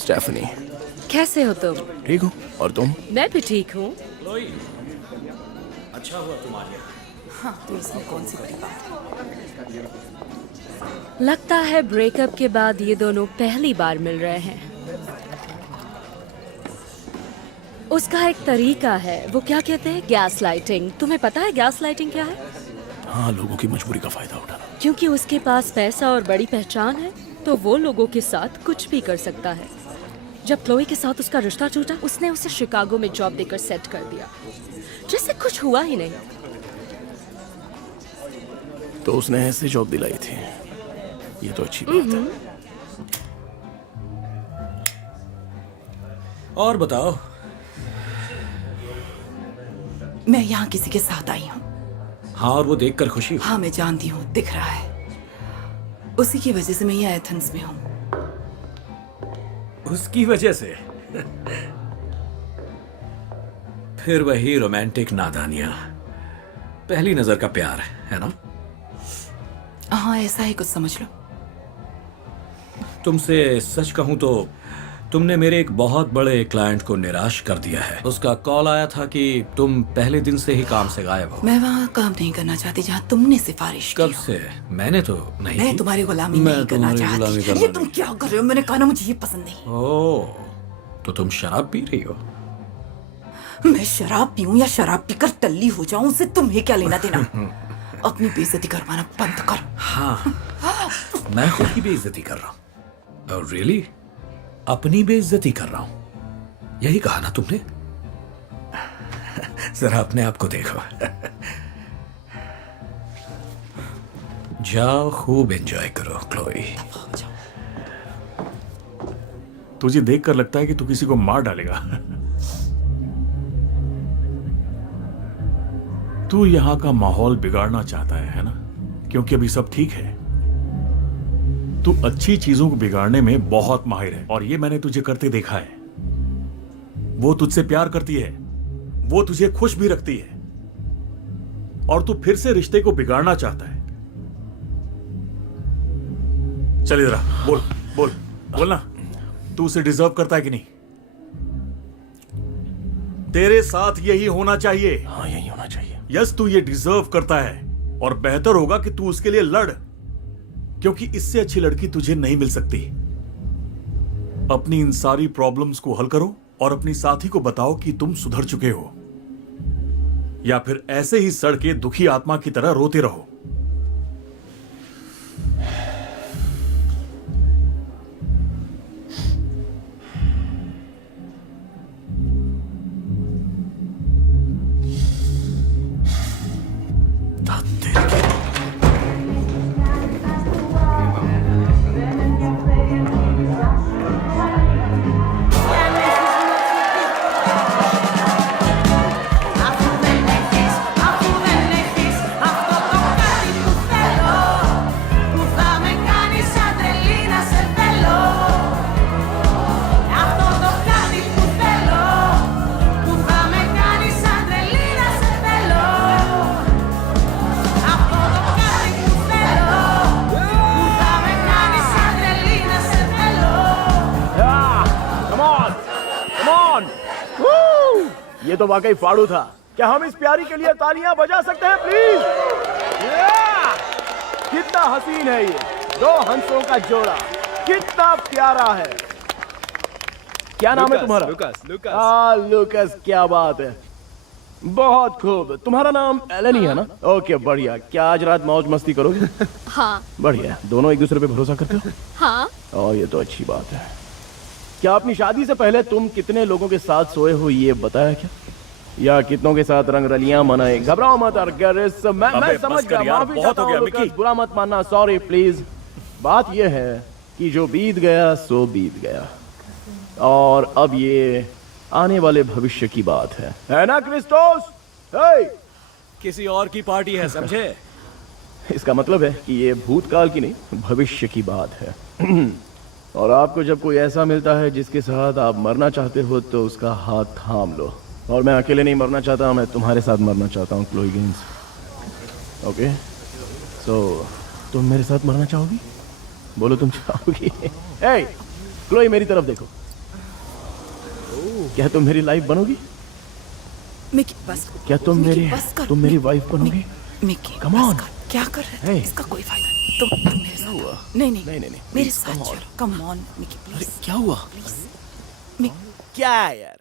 स्टेफनी, कैसे हो तुम? ठीक हो? और तुम? मैं भी ठीक हूँ। अच्छा हुआ तुम्हारे। हाँ, तो इसमें कौन सी बड़ी बात है? लगता है ब्रेकअप के बाद ये दोनों पहली बार मिल रहे हैं। उसका एक तरीका है, वो क्या कहते हैं, गैस लाइटिंग। तुम्हें पता है गैस लाइटिंग क्या है? हाँ, लोगों की मजबूरी का फायदा उठाना। क्योंकि उसके पास पैसा और बड़ी पहचान है, तो वो लोगों के साथ कुछ भी कर सकता है। जब क्लोई के साथ उसका रिश्ता टूटा, उसने उसे शिकागो में जॉब देकर सेट कर दिया, जैसे कुछ हुआ ही नहीं। तो उसने ऐसे जॉब दिलाई थी, ये तो अच्छी बात है। और बताओ। मैं यहाँ किसी के साथ आई हूँ। हाँ, और वो देखकर खुशी हुई। हाँ, मैं जानती हूँ, दिख रहा है। उसी की वजह से मैं यहाँ एथेंस में हूँ। उसकी वजह से? फिर वही रोमांटिक नादानियां, पहली नजर का प्यार है ना? हाँ, ऐसा ही कुछ समझ लो। तुमसे सच कहूं तो तुमने मेरे एक बहुत बड़े क्लाइंट को निराश कर दिया है। उसका कॉल आया था कि तुम पहले दिन से ही काम से गायब हो। मैं वहाँ काम नहीं करना चाहती जहाँ तुमने सिफारिश की कब से? मैंने तो नहीं मैं की। तुम्हारी गुलामी मैं नहीं करना तुम्हारी गुलामी चाहती। करना ये तुम क्या कर रहे हो? मैंने कहा ना मुझे ये पसंद नहीं। ओह, तो तुम शराब पी रही हो? मैं शराब पीऊं या शराब पीकर टल्ली हो जाऊं, उससे तुम्हें क्या लेना देना? अपनी बेइज्जती करवाना बंद कर। हाँ, मैं खुद की बेइज्जती कर रहा हूँ। रियली? अपनी बेइज्जती कर रहा हूं? यही कहा ना तुमने? जरा अपने आप को देखो। जाओ, खूब एंजॉय करो क्लोई। तुझे देखकर लगता है कि तू किसी को मार डालेगा। तू यहां का माहौल बिगाड़ना चाहता है ना? क्योंकि अभी सब ठीक है। तू अच्छी चीजों को बिगाड़ने में बहुत माहिर है, और ये मैंने तुझे करते देखा है। वो तुझसे प्यार करती है, वो तुझे खुश भी रखती है, और तू फिर से रिश्ते को बिगाड़ना चाहता है। चल इधर आ, बोल बोल बोलना, तू उसे डिजर्व करता है कि नहीं? तेरे साथ यही होना चाहिए। हाँ, यही होना चाहिए। यस, तू ये डिजर्व करता है, और बेहतर होगा कि तू उसके लिए लड़, क्योंकि इससे अच्छी लड़की तुझे नहीं मिल सकती। अपनी इन सारी प्रॉब्लम्स को हल करो और अपनी साथी को बताओ कि तुम सुधर चुके हो, या फिर ऐसे ही सड़ के दुखी आत्मा की तरह रोते रहो। ये तो वाकई फाड़ू था। क्या हम इस प्यारी के लिए तालियां बजा सकते हैं प्लीज? कितना हसीन है ये, दो हंसों का जोड़ा, कितना प्यारा है। क्या नाम है तुम्हारा? लुकास। लुकास, क्या बात है, बहुत खूब। तुम्हारा नाम एलन ही है ना? ओके, बढ़िया। क्या आज रात मौज मस्ती करोगे? हाँ। बढ़िया। दोनों एक दूसरे पे भरोसा करते हो? हाँ। और ये तो अच्छी बात है। क्या अपनी शादी से पहले तुम कितने लोगों के साथ सोए हो ये बताया क्या? या कितनों के साथ रंगरलियां मनाए? घबराओ मत अर्गरिस, मैं समझ गया, माफी चाहता हूं लुकास, बुरा मत मानना, सॉरी प्लीज। बात यह है कि जो बीत गया सो बीत गया, और अब ये आने वाले भविष्य की बात है ना क्रिस्टोस? किसी और की पार्टी है, समझे? इसका मतलब है कि ये भूतकाल की नहीं, भविष्य की बात है। और आपको जब कोई ऐसा मिलता है जिसके साथ आप मरना चाहते हो तो उसका हाथ थाम लो। और मैं अकेले नहीं मरना चाहता, मैं तुम्हारे साथ मरना चाहता हूँ क्लोई गेंस। ओके, सो तुम मेरे साथ मरना चाहोगी? बोलो तुम चाहोगी? ए क्लोई, मेरी तरफ देखो। क्या तुम मेरी लाइफ बनोगी? मिकी बस। क्या तुम मेरी वाइफ बनोगी? Mickey come on. क्या कर रहे हो? इसका कोई फायदा नहीं। तुम मेरे साथ। नहीं, मेरे साथ चलो। Come on Mickey please. क्या हुआ? प्लीज। क्या यार?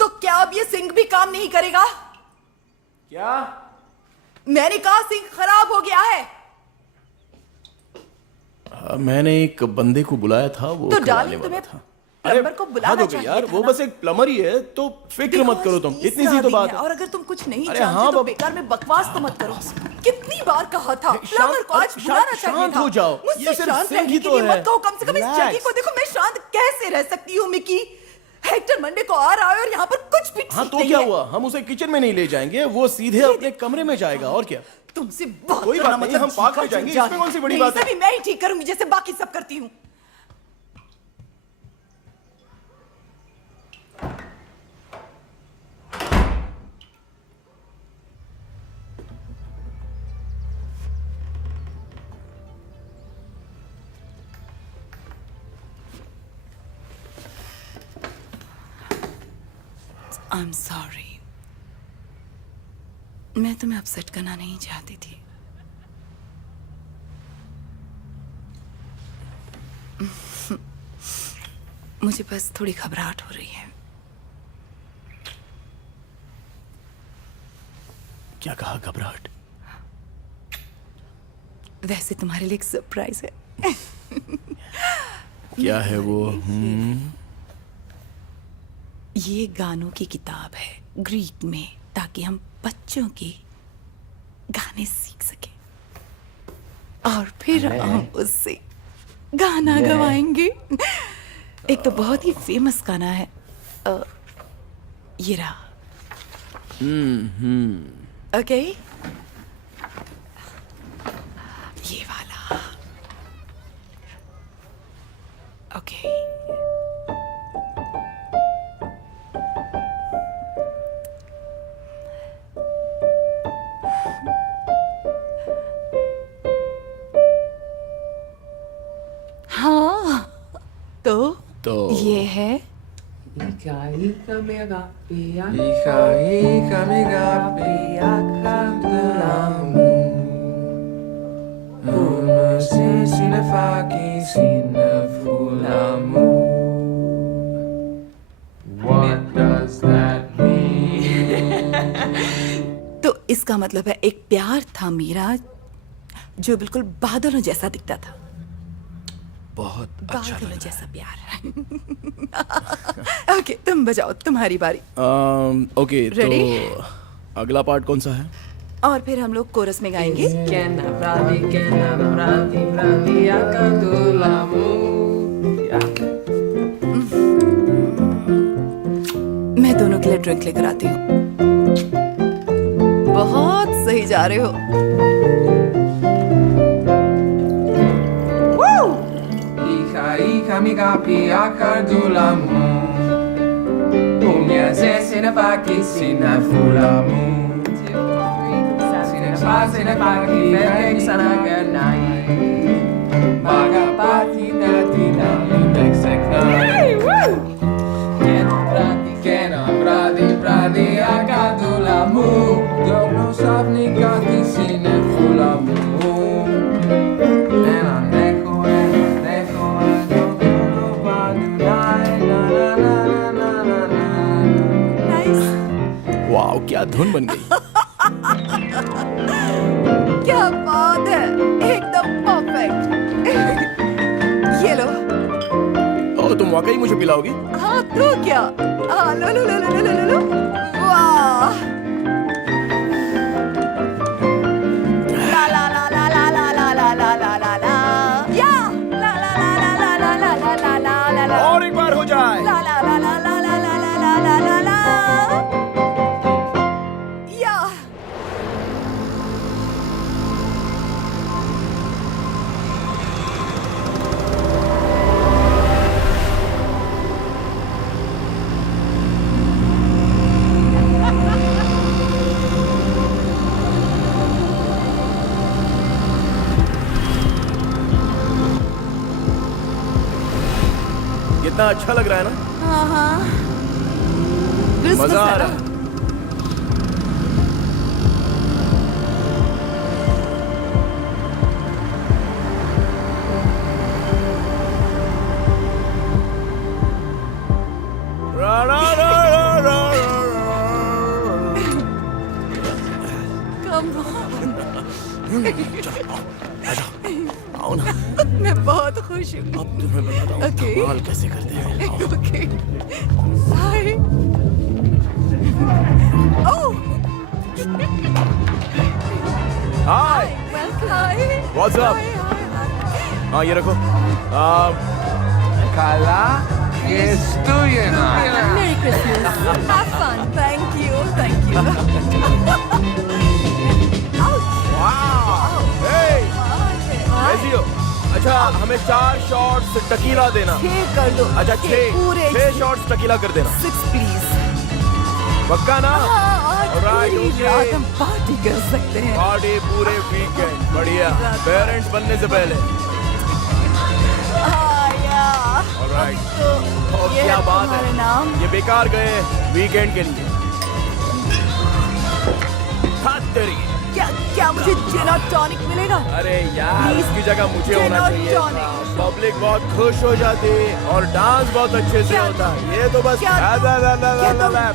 तो क्या अब ये सिंक भी काम नहीं करेगा? क्या? मैंने कहा सिंक खराब हो गया है। मैंने एक बंदे को बुलाया था, वो तो करवाने डार्लिंग वाला तुम्हें था। प्लम्बर को बुलाना चाहिए यार, था वो ना? बस एक प्लम्बर ही है, तो फिक्र मत करो तुम, इतनी सी तो बात है। और अगर तुम कुछ नहीं अरे जानते हाँ, तो बेकार में बकवास तो मत करो। कितनी बार कहा था प्लम्बर को आज बुलाना चाहिए शांत था। हो जाओ, मुझसे ये सिर्फ शांत सिंक रहने ही के तो लिए है। मत कहो, कम से कम इस Relax। जगह को देखो। मैं शांत कैसे रह सकती हूँ मिकी? हेक्टर मंडे को आ रहा है और यहाँ पर कुछ भी हाँ ठीक तो नहीं क्या है। हुआ, हम उसे किचन में नहीं ले जाएंगे, वो सीधे अपने कमरे में जाएगा। और क्या, तुमसे बहुत कोई बड़ा बात नहीं, हम पार्क में जाएंगे, इसमें कौन सी बड़ी बात है? सभी मैं ही ठीक करूंगी जैसे बाकी सब करती हूँ। I'm sorry. मैं तुम्हें अपसेट करना नहीं चाहती थी। मुझे बस थोड़ी घबराहट हो रही है। क्या कहा, घबराहट? वैसे तुम्हारे लिए एक सरप्राइज है। क्या है वो? ये गानों की किताब है ग्रीक में, ताकि हम बच्चों के गाने सीख सके और फिर हम उससे गाना गवाएंगे। एक तो बहुत ही फेमस गाना है, ये रहा। ओके, ये वाला। ओके, हाँ तो ये है। तो इसका मतलब है एक प्यार था मेरा जो बिल्कुल बादलों जैसा दिखता था। बहुत अच्छा बादलों जैसा प्यार। ओके, तुम बजाओ, तुम्हारी बारी। Okay, Ready? तो अगला पार्ट कौन सा है? और फिर हम लोग कोरस में गाएंगे। मैं दोनों के लिए ड्रिंक लेकर आती हूँ। बहुत सही जा रहे हो। वाओ, क्या धुन बन गई। क्या बात है, एकदम परफेक्ट। ये लो। ओ, तुम वाकई मुझे पिलाओगी? हाँ तो क्या, लो लो लो लो लो लो लो। वाह, ला ला ला ला ला ला ला ला ला ला ला ला, या ला ला ला ला ला ला ला ला ला ला ला ला। और एक बार हो जाए। ला ला ला ला ला ला ला ला ला ला ला। या कितना अच्छा लग रहा है ना? हाँ हाँ, मजा आ रहा है। रा रा रा रा रा Come on. आओ ना। मैं बहुत खुश हूँ। अब तुम्हें बताता हूँ Okay. कमाल कैसे करते हैं। आओ। Okay, hi. Oh, hi, hi. What's up? हाँ, ये रखो। काला Merry Christmas. Have fun. Thank you. Thank you. कैसी हो? अच्छा हमें 4 शॉट्स टकीला देना। 6 कर दो। अच्छा 6 पूरे 6 शॉट्स टकीला कर देना। 6 प्लीज। पक्का ना? आज पूरी रात हम पार्टी कर सकते हैं। पार्टी पूरे वीकेंड। बढ़िया। पेरेंट्स बनने से पहले। ऑलराइट। तो ये क्या है बात तुम्हारे है? नाम? ये बेकार गए वीकेंड के लिए। हाथ तेरी। क्या मुझे जिन और टॉनिक मिलेगा? अरे यार Please, इसकी जगह मुझे gin होना और चाहिए। tonic। पब्लिक बहुत खुश हो जाती और डांस बहुत अच्छे से होता। ये तो बस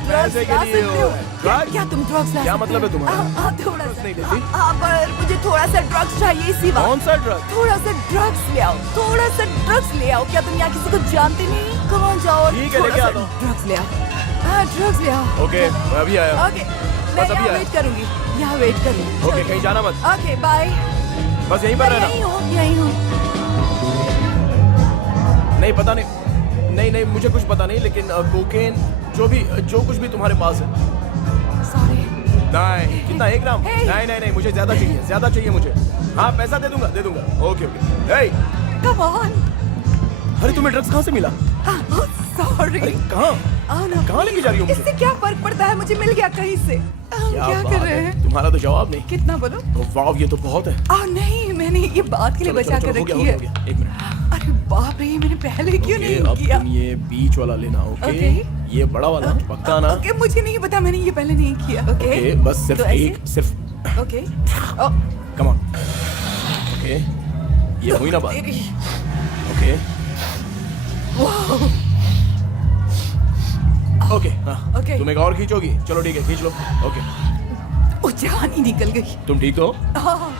पैसे के लिए हो। क्या तुम ड्रग्स ला क्या सकते मतलब है हो? तुम्हारा? थोड़ा सा नहीं देती? हाँ पर मुझे थोड़ा सा ड्रग्स चाहिए इसी बात। कौन सा ड्रग? थोड़ा सा ड्रग्स ले आओ। थोड़ा सा ड्रग्स ले आओ। क्या तुम यहाँ किसी को जानते नहीं? कम ऑन जाओ। ठीक है, लेके आता हूँ। ड्रग्स ले आओ। हाँ ड्रग्स ले आओ। ओके मैं अभी आया। ओके मैं बस अभी यहाँ आया। वेट करूंगी। यहाँ वेट करूंगी। ओके कहीं जाना मत। Okay bye. बस यहीं पर रहना। यहीं हूँ। नहीं पता नहीं नहीं मुझे कुछ पता नहीं लेकिन कोकेन जो कुछ भी तुम्हारे पास है। सॉरी। नहीं कितना 1 ग्राम? नहीं मुझे ज्यादा चाहिए मुझे। हाँ पैसा दे दूंगा ओके हे कम ऑन। अरे तुम्हें ड्रग्स कहाँ से मिला? सॉरी। कहाँ लेके जा रही हो मुझे? इससे क्या फर्क पड़ता है? मुझे मिल गया कहीं से। क्या बात कर रहे है? हैं? तुम्हारा तो जवाब नहीं। कितना बोलो? वाव ये तो बहुत है। नहीं मैंने ये बात के लिए बचा कर हो रखी गया, है। हो गया। 1 मिनट। अरे बाप रे ये मैंने पहले क्यों नहीं अब किया? तुम ये बीच वाला लेना ओके? ये बड़ा वाला पक्का ना? ओके मुझे नहीं पता मैंने ये पहले नहीं किया। ओके बस सिर्फ तो ऐसे? एक सिर्फ ओके कम ऑन ओके ये हुई ना बात ओके ओके हाँ ओके। तुम एक और खींचोगी? चलो ठीक है खींच लो ओके। वो जान ही निकल गई। तुम ठीक तो हो? हाँ।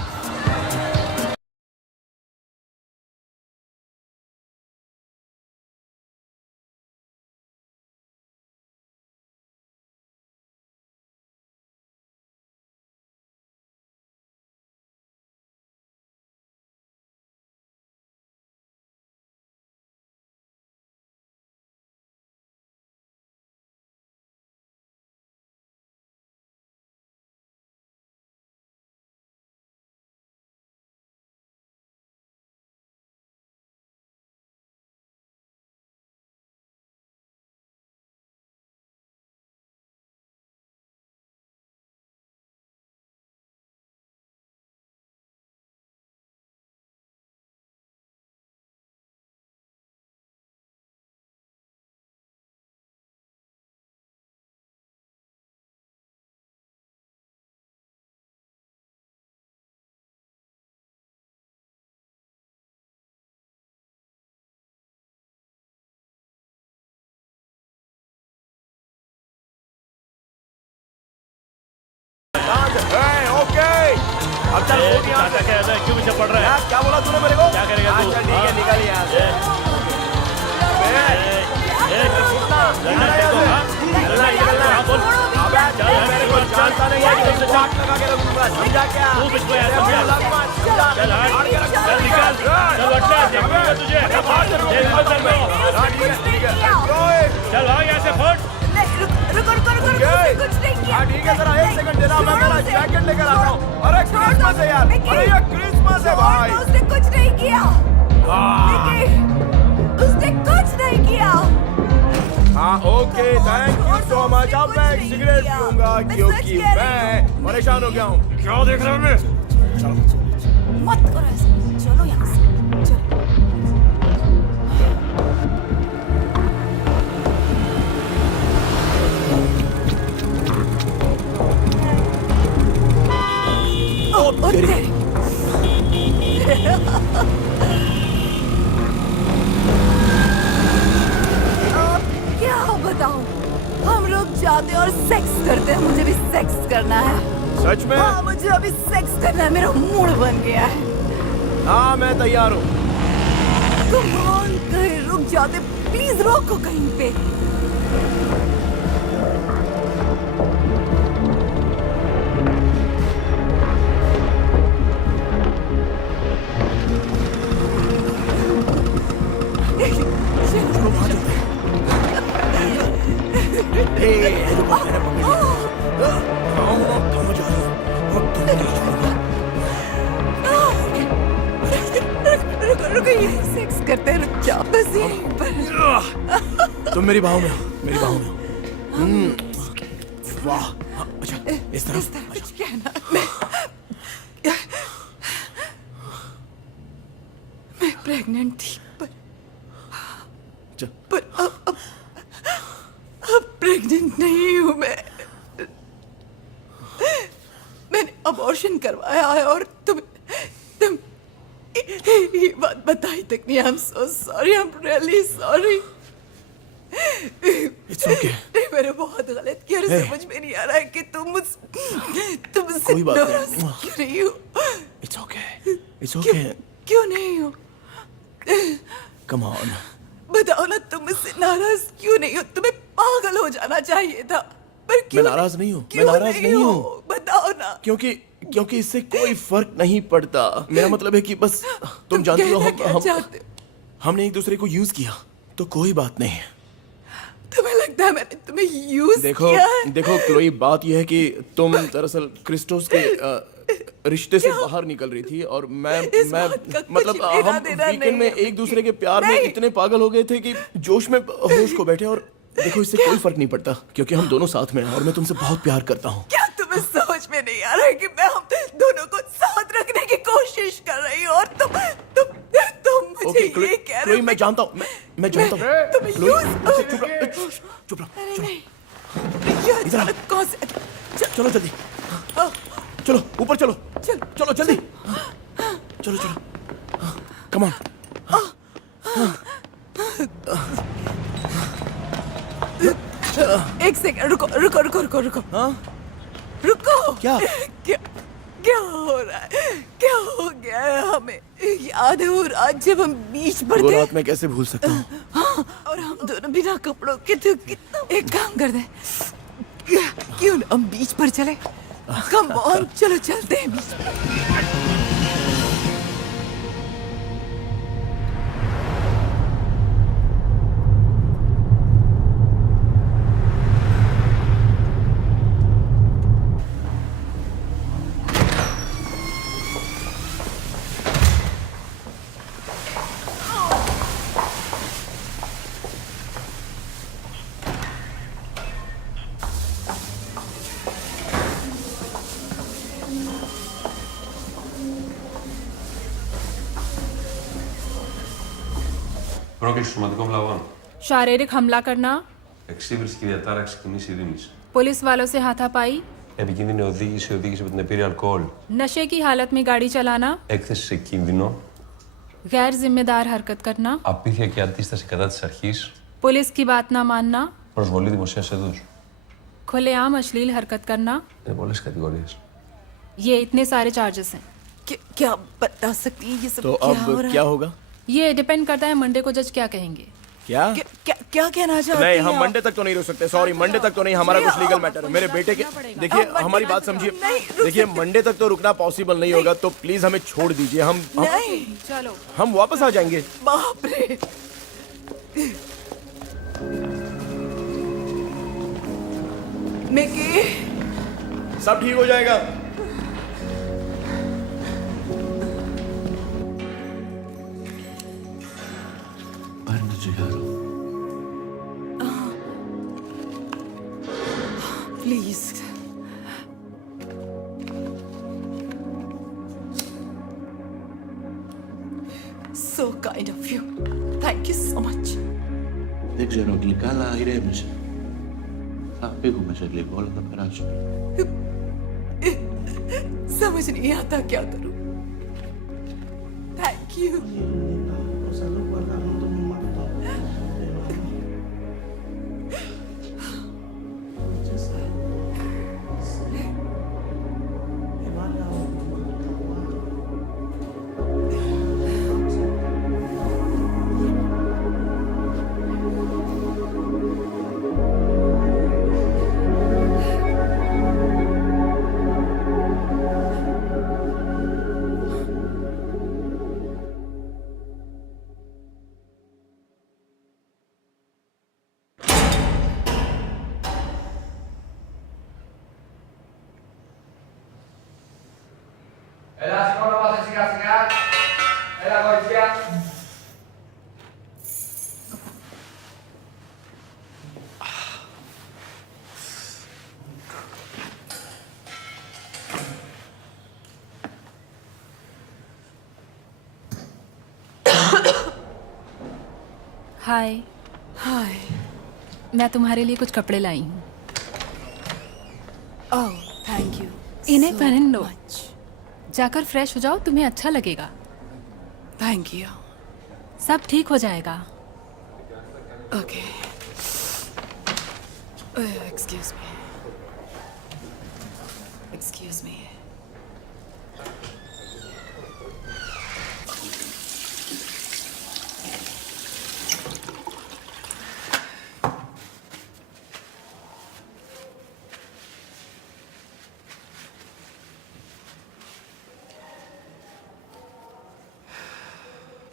ओके अब चल क्यों पीछे पड़ रहा है? क्या बोला तूने मेरे को? क्या करेगा तू? अच्छा ठीक है निकल यहाँ से। मेरे को जानता नहीं है कि चाट लगा के रखूंगा समझा क्या? चल भाग यहाँ से फट। रुको कुछ नहीं किया। ठीक है जरा 1 सेकंड देना मैं मेरा जैकेट लेकर आता हूँ। अरे क्रिसमस है यार। अरे ये क्रिसमस है भाई। उसने कुछ नहीं किया। उसने कुछ नहीं किया। हाँ okay thank you so much. अब मैं एक सिगरेट पीऊंगा क्योंकि मैं परेशान हो गया हूँ। क्या देख रहे हो मैं? मत करो ऐसा। चलो यहाँ से क्या बताऊं? हम लोग जाते और सेक्स करते हैं। मुझे भी सेक्स करना है। सच में? हाँ मुझे अभी सेक्स करना है। मेरा मूड बन गया है। हाँ मैं तैयार हूँ। तुम कहीं रुक जाते प्लीज। रोको कहीं पे। यही सेक्स करते रुक जा बस यहीं पर। तुम मेरी बाहों में हो, मेरी बाहों में हो। वाह, अच्छा इस तरह कुछ कहना। मैं प्रेग्नेंट थी पर अब प्रेग्नेंट नहीं हूँ मैं। मैंने अबॉर्शन करवाया है और तुम ये बात बताई तक नहीं। I am so sorry, I am really sorry. It's okay. मैंने बहुत गलत किया और समझ में नहीं आ रहा है कि तुम मुझसे नाराज क्यों नहीं हो। It's okay, it's okay. क्यों नहीं हो? कम ऑन, बताओ ना, तुम मुझसे नाराज क्यों नहीं हो? तुम्हें पागल हो जाना चाहिए था पर क्यों? मैं नाराज नहीं हूँ, मैं नाराज नहीं हूँ। बताओ ना। क्योंकि इससे कोई फर्क नहीं पड़ता। मेरा मतलब है कि बस तुम जानती हो हमने एक दूसरे को यूज किया तो कोई बात नहीं। तुम्हें लगता है मैंने तुम्हें यूज किया है? देखो क्लोई, बात यह है कि तुम दरअसल क्रिस्टोस के रिश्ते से बाहर निकल रही थी और मैं मतलब हम वीकेंड में एक दूसरे के प्यार में इतने पागल हो गए थे कि जोश में होश खो बैठे। और देखो इससे कोई फर्क नहीं पड़ता क्योंकि हम दोनों साथ में हैं और मैं तुमसे बहुत प्यार करता हूँ। क्या तुम्हें समझ में नहीं आ रहा है कि मैं हम दोनों को साथ रखने की कोशिश कर रही हूँ और तुम मुझे ये कह रहे हो? मैं जानता हूँ, मैं जानता हूँ। चुप रहो। इधर कौन से? चलो जल्दी, चलो ऊपर चलो, चलो जल्दी, चलो कम ऑन। एक सेकंड रुको। हाँ? रुको। क्या हो रहा है? क्या हो गया है? हमें याद है वो रात जब हम बीच पर थे? वो रात मैं कैसे भूल सकता हूँ? हाँ, और हम दोनों बिना कपड़ों के थे। कितना एक काम कर दे, क्यों ना हम बीच पर चले? कम ऑन, चलो चलते हैं बीच पर। Πρόκληση σωματικών βλαβών. शारीरिक हमला करना, Εξύβριση και διατάραξη κοινής ειρήνης. पुलिस वालों से हाथापाई, Επικίνδυνη οδήγηση με την επίρρεια αλκοόλ. नशे की हालत में गाड़ी चलाना, Έκθεση σε κίνδυνο. गैर जिम्मेदार हरकत करना, Απίθεια και αντίσταση κατά της αρχής. पुलिस की बात ना मानना, Προσβολή δημοσίας εδούς. खुलेआम अश्लील हरकत करना। Είναι πολλές κατηγορίες. ये इतने सारे चार्जेस हैं। क्या बता सकती है ये सब? तो अब क्या होगा? ये डिपेंड करता है मंडे को जज क्या कहेंगे। क्या कहना चाहते नहीं, हैं हम आप? मंडे तक तो नहीं रुक सकते। सॉरी, मंडे तक तो नहीं, हमारा कुछ लीगल मैटर है। मेरे बेटे के देखिए, हमारी बात समझिए। देखिए मंडे तक तो रुकना पॉसिबल नहीं होगा, तो प्लीज हमें छोड़ दीजिए। चलो हम वापस आ जाएंगे। बाप रे। मिकी, सब ठीक हो जाएगा। Please. So kind of you. Thank you so much. Δεν ξέρω αγγλικά, αλλά ηρέμησε. Θα φύγουμε σε λίγο, όλα θα περάσουν. समझ नहीं आता क्या करूं। Thank you. Έλα, σηκώνω, πάθε σιγά σιγά. Έλα, βοηθιά. हाय। हाय। मैं तुम्हारे लिए कुछ कपड़े लाई हूँ। ओह, थैंक यू। इन्हें पहन लो। जाकर फ्रेश हो जाओ, तुम्हें अच्छा लगेगा। Thank you. सब ठीक हो जाएगा। Okay. Excuse me. Excuse me.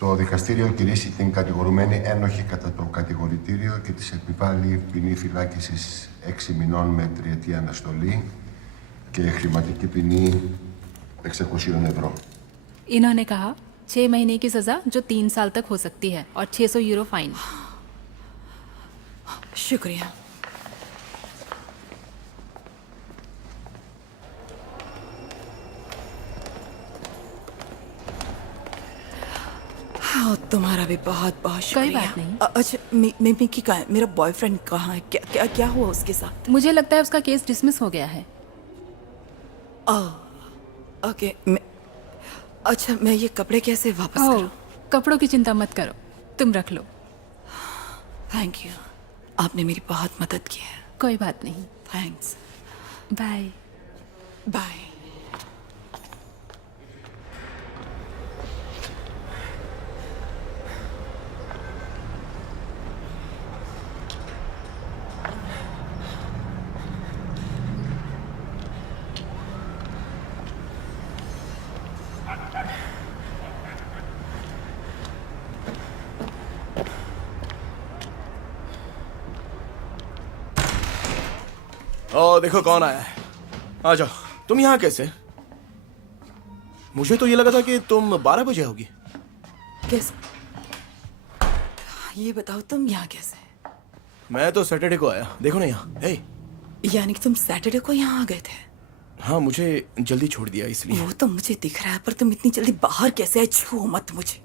Το δικαστήριο κηρύσσει την κατηγορουμένη ένοχη κατά το κατηγορητήριο και της επιβάλλει ποινή φυλάκισης 6 μηνών με 3ετή αναστολή και χρηματική ποινή 600 ευρώ. इन्होंने कहा 6 महीने की सजा जो 3 साल तक हो सकती है और 600 यूरो फाइन। शुक्रिया। हाँ, तुम्हारा भी बहुत बहुत शुक्रिया। बात नहीं। अच्छा, मिकी का मेरा बॉयफ्रेंड कहाँ है? क्या क्या क्या हुआ उसके साथ? मुझे लगता है उसका केस डिसमिस हो गया है। ओके। अच्छा, मैं ये कपड़े कैसे वापस ओह, करूं? कपड़ों की चिंता मत करो, तुम रख लो। Thank you. आपने मेरी बहुत मदद की है। कोई बात नहीं। थैंक्स। बाय। बाय। ओ देखो कौन आया है। आ जाओ। तुम यहाँ कैसे? मुझे तो ये लगा था कि तुम 12 बजे होगी। कैसे? ये बताओ तुम यहाँ कैसे? मैं तो सैटरडे को आया। देखो ना यहाँ। हे। यानी कि तुम सैटरडे को यहाँ आ गए थे? हाँ, मुझे जल्दी छोड़ दिया इसलिए। वो तो मुझे दिख रहा है, पर तुम इतनी जल्दी बाहर कैसे आए? छुओ मत मुझे।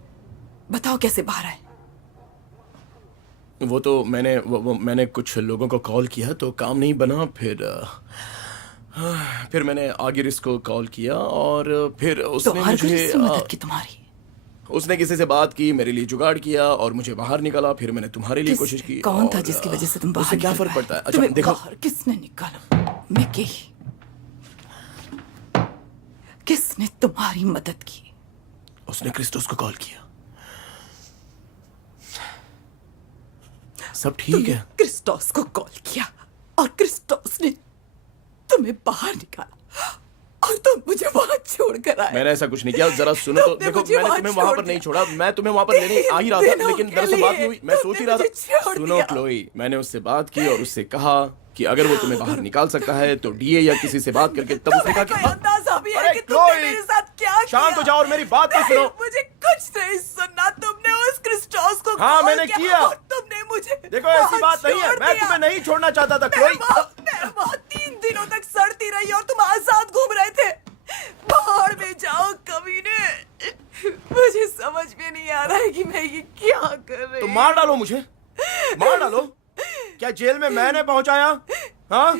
बताओ कैसे बाहर आए? वो तो मैंने कुछ लोगों को कॉल किया तो काम नहीं बना। फिर मैंने आगिरिस को कॉल किया और फिर उसने तो मुझे मदद की तुम्हारी। उसने किसी से बात की, मेरे लिए जुगाड़ किया और मुझे बाहर निकाला। फिर मैंने तुम्हारे लिए कोशिश की। कौन था और, जिसकी वजह से तुम बाहर उससे क्या निकल फर्क पाए? पड़ता है? अच्छा तुम्हें देखो, बाहर किसने निकाला? मैं की। किसने तुम्हारी मदद की? उसने क्रिस्टोस को कॉल किया। सब ठीक है। क्रिस्टोस को कॉल किया और क्रिस्टोस ने तुम्हें बाहर निकाला और तुम मुझे वहां छोड़कर आए। मैंने ऐसा कुछ नहीं किया। जरा सुनो तो। देखो, मैंने तुम्हें वहां पर नहीं छोड़ा। मैं तुम्हें वहां पर लेने आ ही रहा था, लेकिन दरअसल बात नहीं हुई। मैं सोच ही रहा था। सुनो क्लोई, मैंने उससे बात की और उससे कहा कि अगर वो तुम्हें बाहर निकाल सकता है तो डीए या किसी से बात करके। तब उसने कहा कि अंदाजा भी है अरे कि तुमने मेरे साथ क्या किया? शांत हो जाओ और मेरी बात तो सुनो। मुझे कुछ नहीं सुनना। तुमने उस क्रिस्टोस को हाँ, कॉल मैंने किया। और तुमने मुझे देखो, ऐसी बात नहीं है। मैं तुम्हें नहीं छोड़ना चाहता था क्लोई। मैं वहाँ 3 दिनों तक सड़ती रही और तुम आजाद घूम रहे थे। बाहर में जाओ कमीने। मुझे समझ में नहीं आ रहा है कि मैं ये क्या कर रही तो मार डालो मुझे। मार डालो। क्या जेल में मैंने पहुंचाया? हाँ?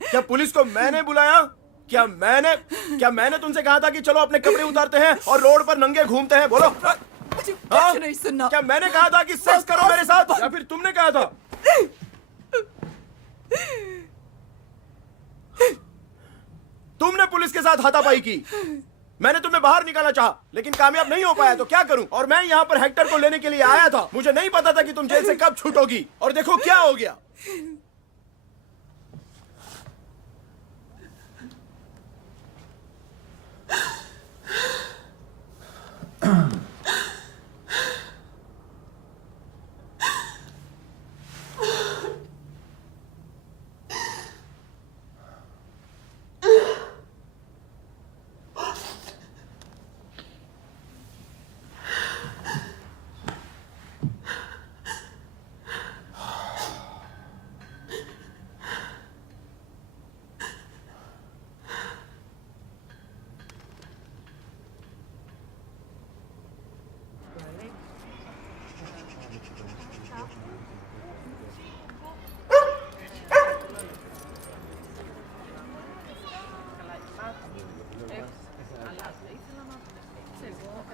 क्या पुलिस को मैंने बुलाया? क्या मैंने तुमसे कहा था कि चलो अपने कपड़े उतारते हैं और रोड पर नंगे घूमते हैं? बोलो। मुझे कुछ नहीं सुनना। क्या मैंने कहा था कि सेक्स करो मेरे साथ, या फिर तुमने कहा था? तुमने पुलिस के साथ हाथापाई की। मैंने तुम्हें बाहर निकालना चाहा, लेकिन कामयाब नहीं हो पाया। तो क्या करूं? और मैं यहाँ पर हेक्टर को लेने के लिए आया था। मुझे नहीं पता था कि तुम जेल से कब छूटोगी। और देखो क्या हो गया।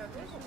Allora.